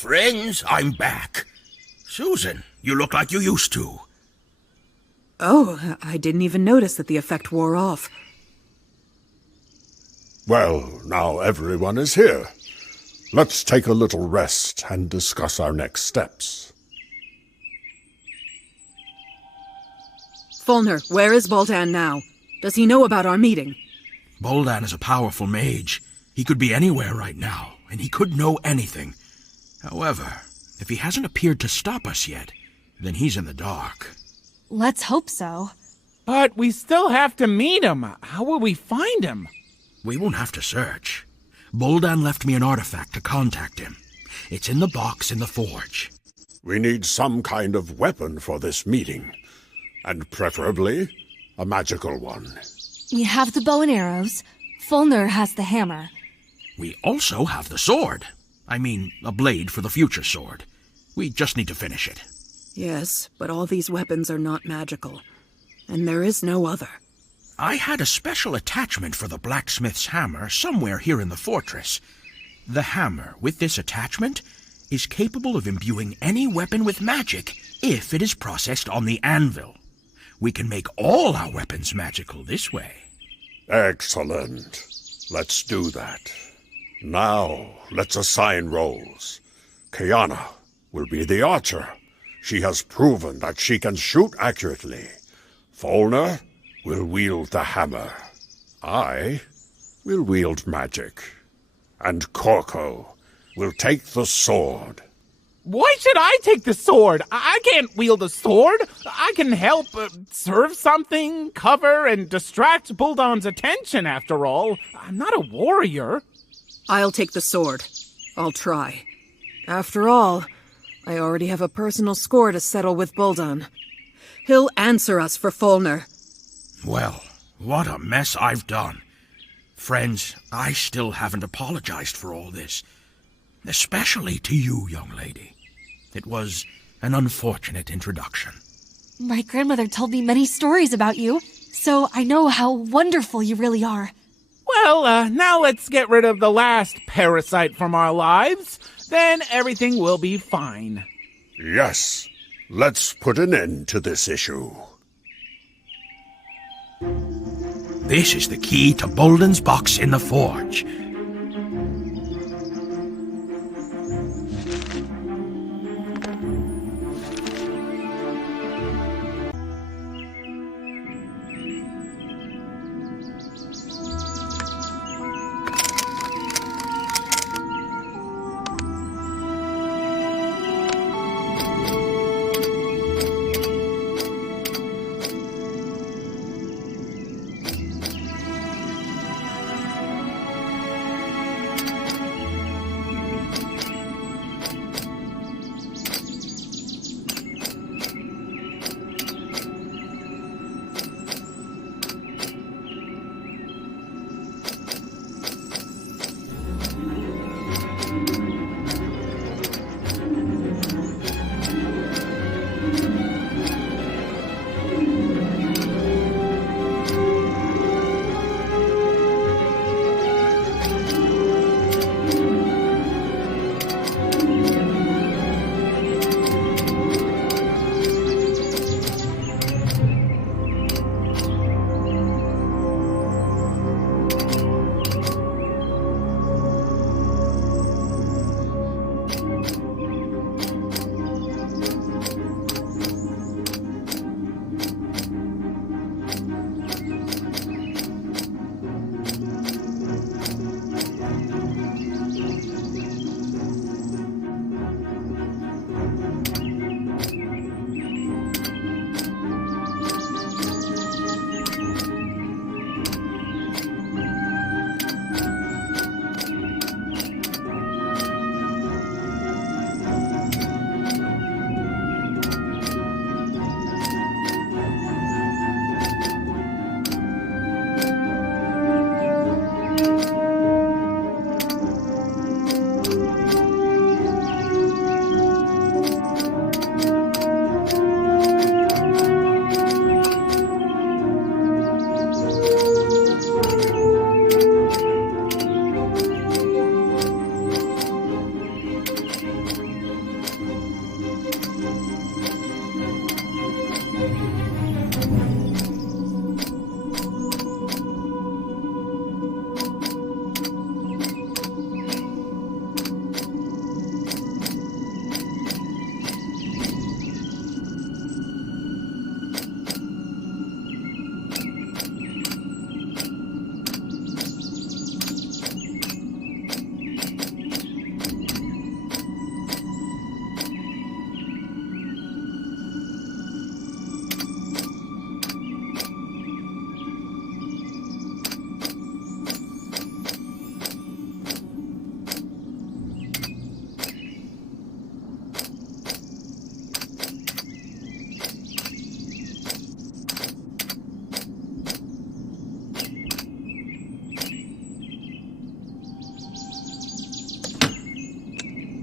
Friends, I'm back. Susan, you look like you used to. Oh, I didn't even notice that the effect wore off. Well, now everyone is here. Let's take a little rest and discuss our next steps. Folnur, where is Boldan now? Does he know about our meeting? Boldan is a powerful mage. He could be anywhere right now, and he could know anything. However, if he hasn't appeared to stop us yet, then he's in the dark. Let's hope so. But we still have to meet him. How will we find him? We won't have to search. Boldan left me an artifact to contact him. It's in the box in the forge. We need some kind of weapon for this meeting, and preferably a magical one. We have the bow and arrows. Folnur has the hammer. We also have the sword. I mean, a blade for the future sword. We just need to finish it. Yes, but all these weapons are not magical, and there is no other. I had a special attachment for the blacksmith's hammer somewhere here in the fortress. The hammer, with this attachment, is capable of imbuing any weapon with magic if it is processed on the anvil. We can make all our weapons magical this way. Excellent. Let's do that. Now, let's assign roles. Kiana will be the archer. She has proven that she can shoot accurately. Folnur will wield the hammer. I will wield magic. And Corco will take the sword. Why should I take the sword? I can't wield a sword. I can help serve something, cover, and distract Boldan's attention, after all. I'm not a warrior. I'll take the sword. I'll try. After all, I already have a personal score to settle with Boldan. He'll answer us for Folnur. Well, what a mess I've done. Friends, I still haven't apologized for all this. Especially to you, young lady. It was an unfortunate introduction. My grandmother told me many stories about you, so I know how wonderful you really are. Well, now let's get rid of the last parasite from our lives. Then everything will be fine. Yes, let's put an end to this issue. This is the key to Boldan's box in the forge.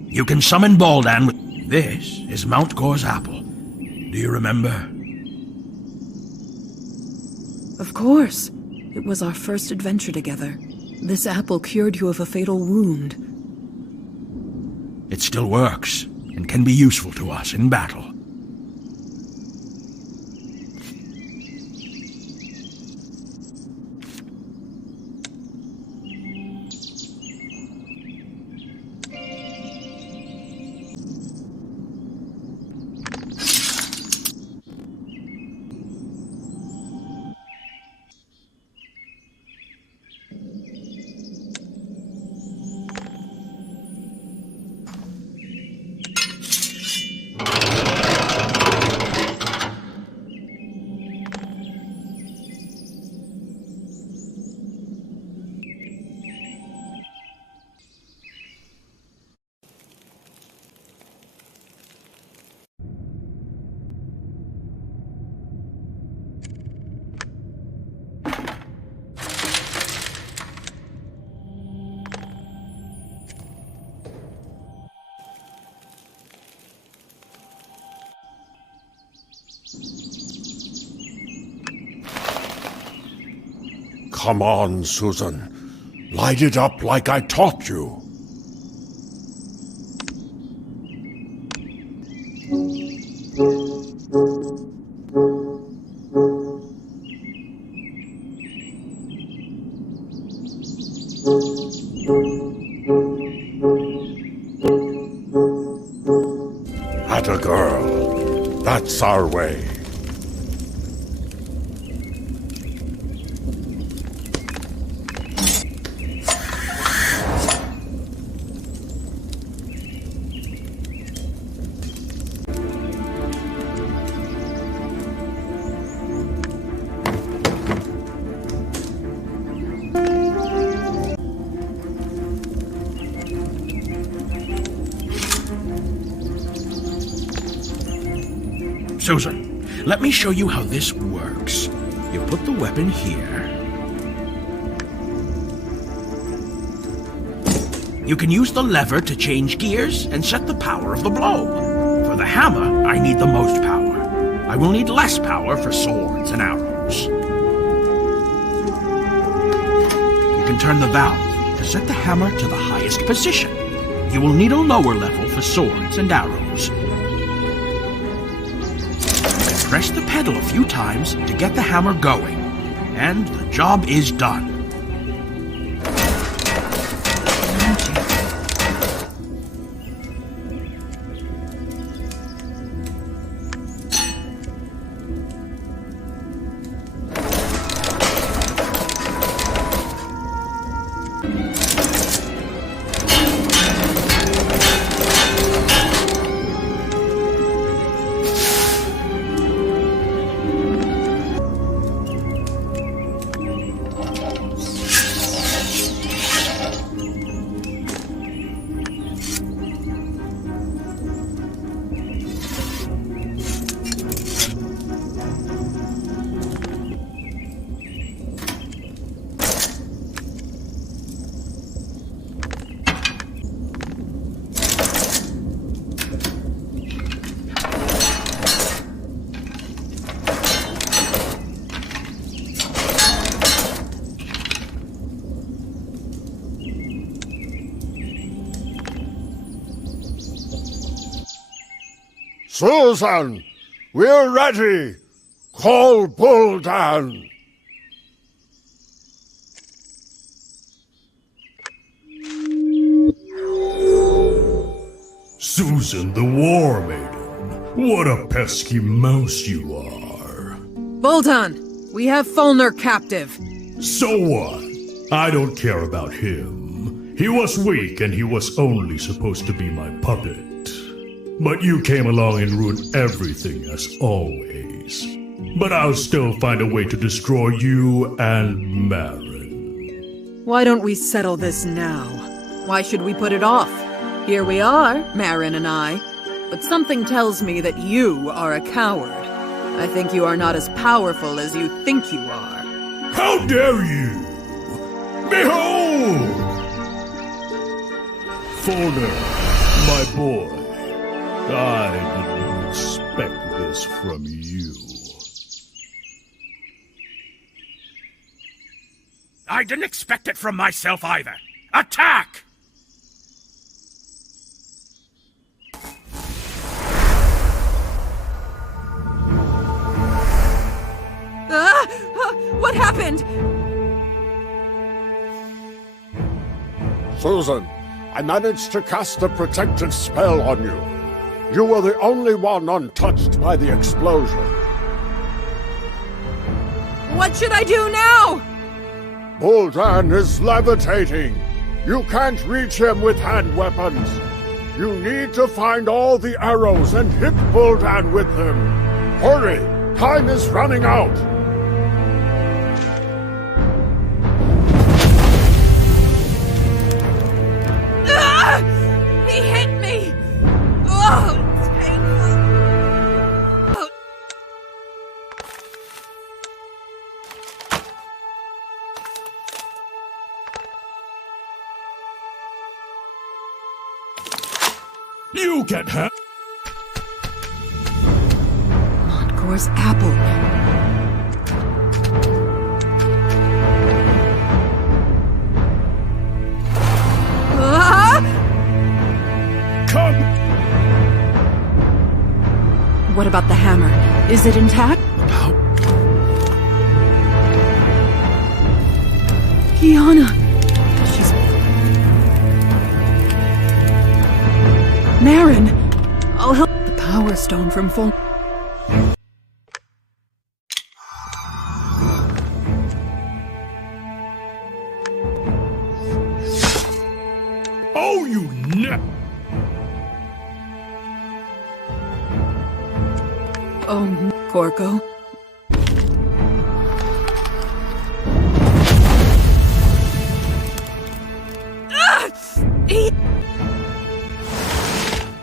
You can summon Boldan with... This is Mount Gor's apple. Do you remember? Of course. It was our first adventure together. This apple cured you of a fatal wound. It still works, and can be useful to us in battle. Come on, Susan. Light it up like I taught you. Atta girl. That's our way. Susan, let me show you how this works. You put the weapon here. You can use the lever to change gears and set the power of the blow. For the hammer, I need the most power. I will need less power for swords and arrows. You can turn the valve to set the hammer to the highest position. You will need a lower level for swords and arrows. Press the pedal a few times to get the hammer going, and the job is done. Susan, we're ready. Call Buldan. Susan the War Maiden, what a pesky mouse you are. Buldan, we have Folnur captive. So what? I don't care about him. He was weak and he was only supposed to be my puppet. But you came along and ruined everything as always. But I'll still find a way to destroy you and Maaron. Why don't we settle this now? Why should we put it off? Here we are, Maaron and I. But something tells me that you are a coward. I think you are not as powerful as you think you are. How dare you! Behold! Folnur, my boy, I didn't expect this from you. I didn't expect it from myself either. Attack! What happened? Susan, I managed to cast a protective spell on you. You were the only one untouched by the explosion. What should I do now? Buldan is levitating. You can't reach him with hand weapons. You need to find all the arrows and hit Buldan with them. Hurry! Time is running out! He hit me! Oh, it's painful. Oh. You can't have... Montgore's apple. What about the hammer? Is it intact? Kiana! She's... Maaron! I'll help the Power Stone from Folnur. Oh, you Oh, Corco.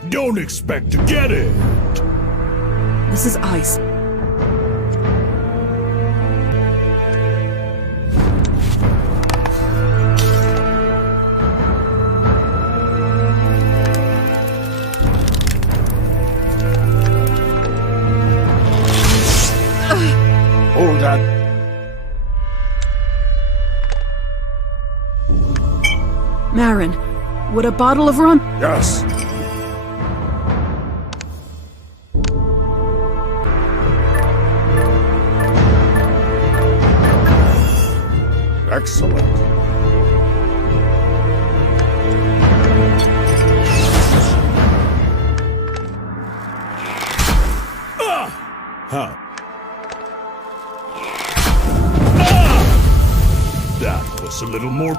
Don't expect to get it! This is ice. Hold that. Maaron, would a bottle of rum... Yes. Excellent. Huh. That was a little more...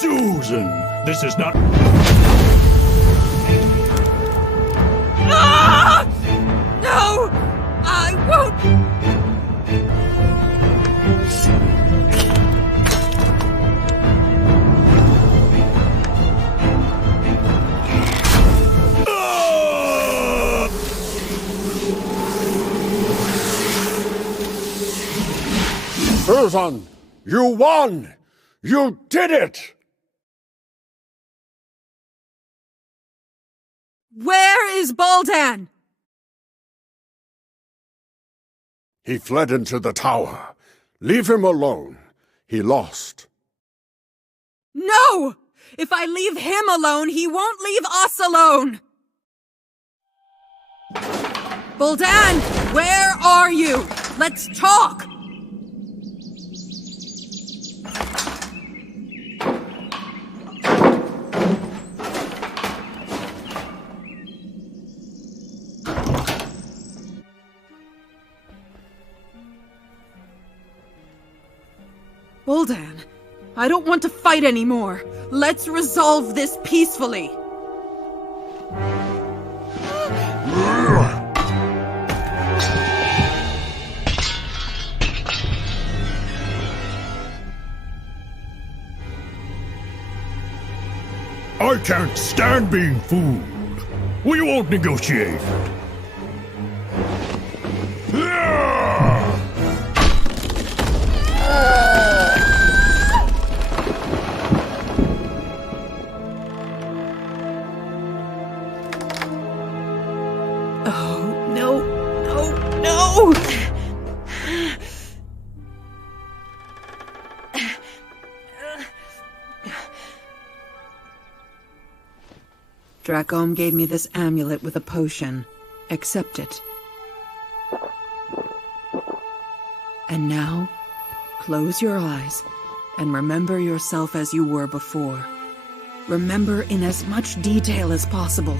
Susan, this is not... No! I won't! Susan! You won! You did it! Where is Boldan? He fled into the tower. Leave him alone. He lost. No! If I leave him alone, he won't leave us alone! Boldan, where are you? Let's talk! Boldan, I don't want to fight anymore. Let's resolve this peacefully. I can't stand being fooled. We won't negotiate. Oh, no, no, no! Dracom gave me this amulet with a potion. Accept it. And now, close your eyes and remember yourself as you were before. Remember in as much detail as possible.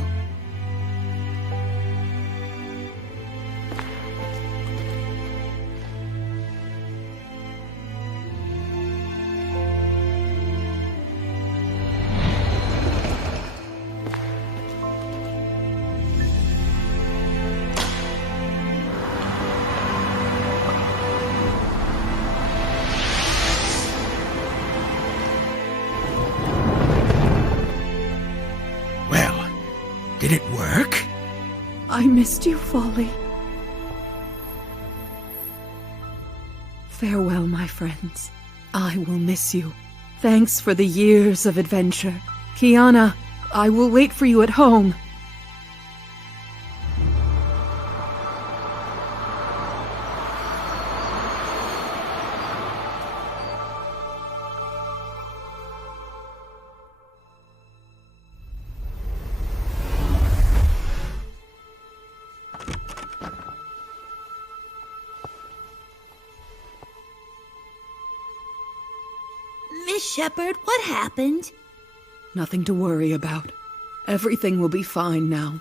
Did it work? I missed you, Folly. Farewell, my friends. I will miss you. Thanks for the years of adventure. Kiana, I will wait for you at home. Miss Shepard, what happened? Nothing to worry about. Everything will be fine now.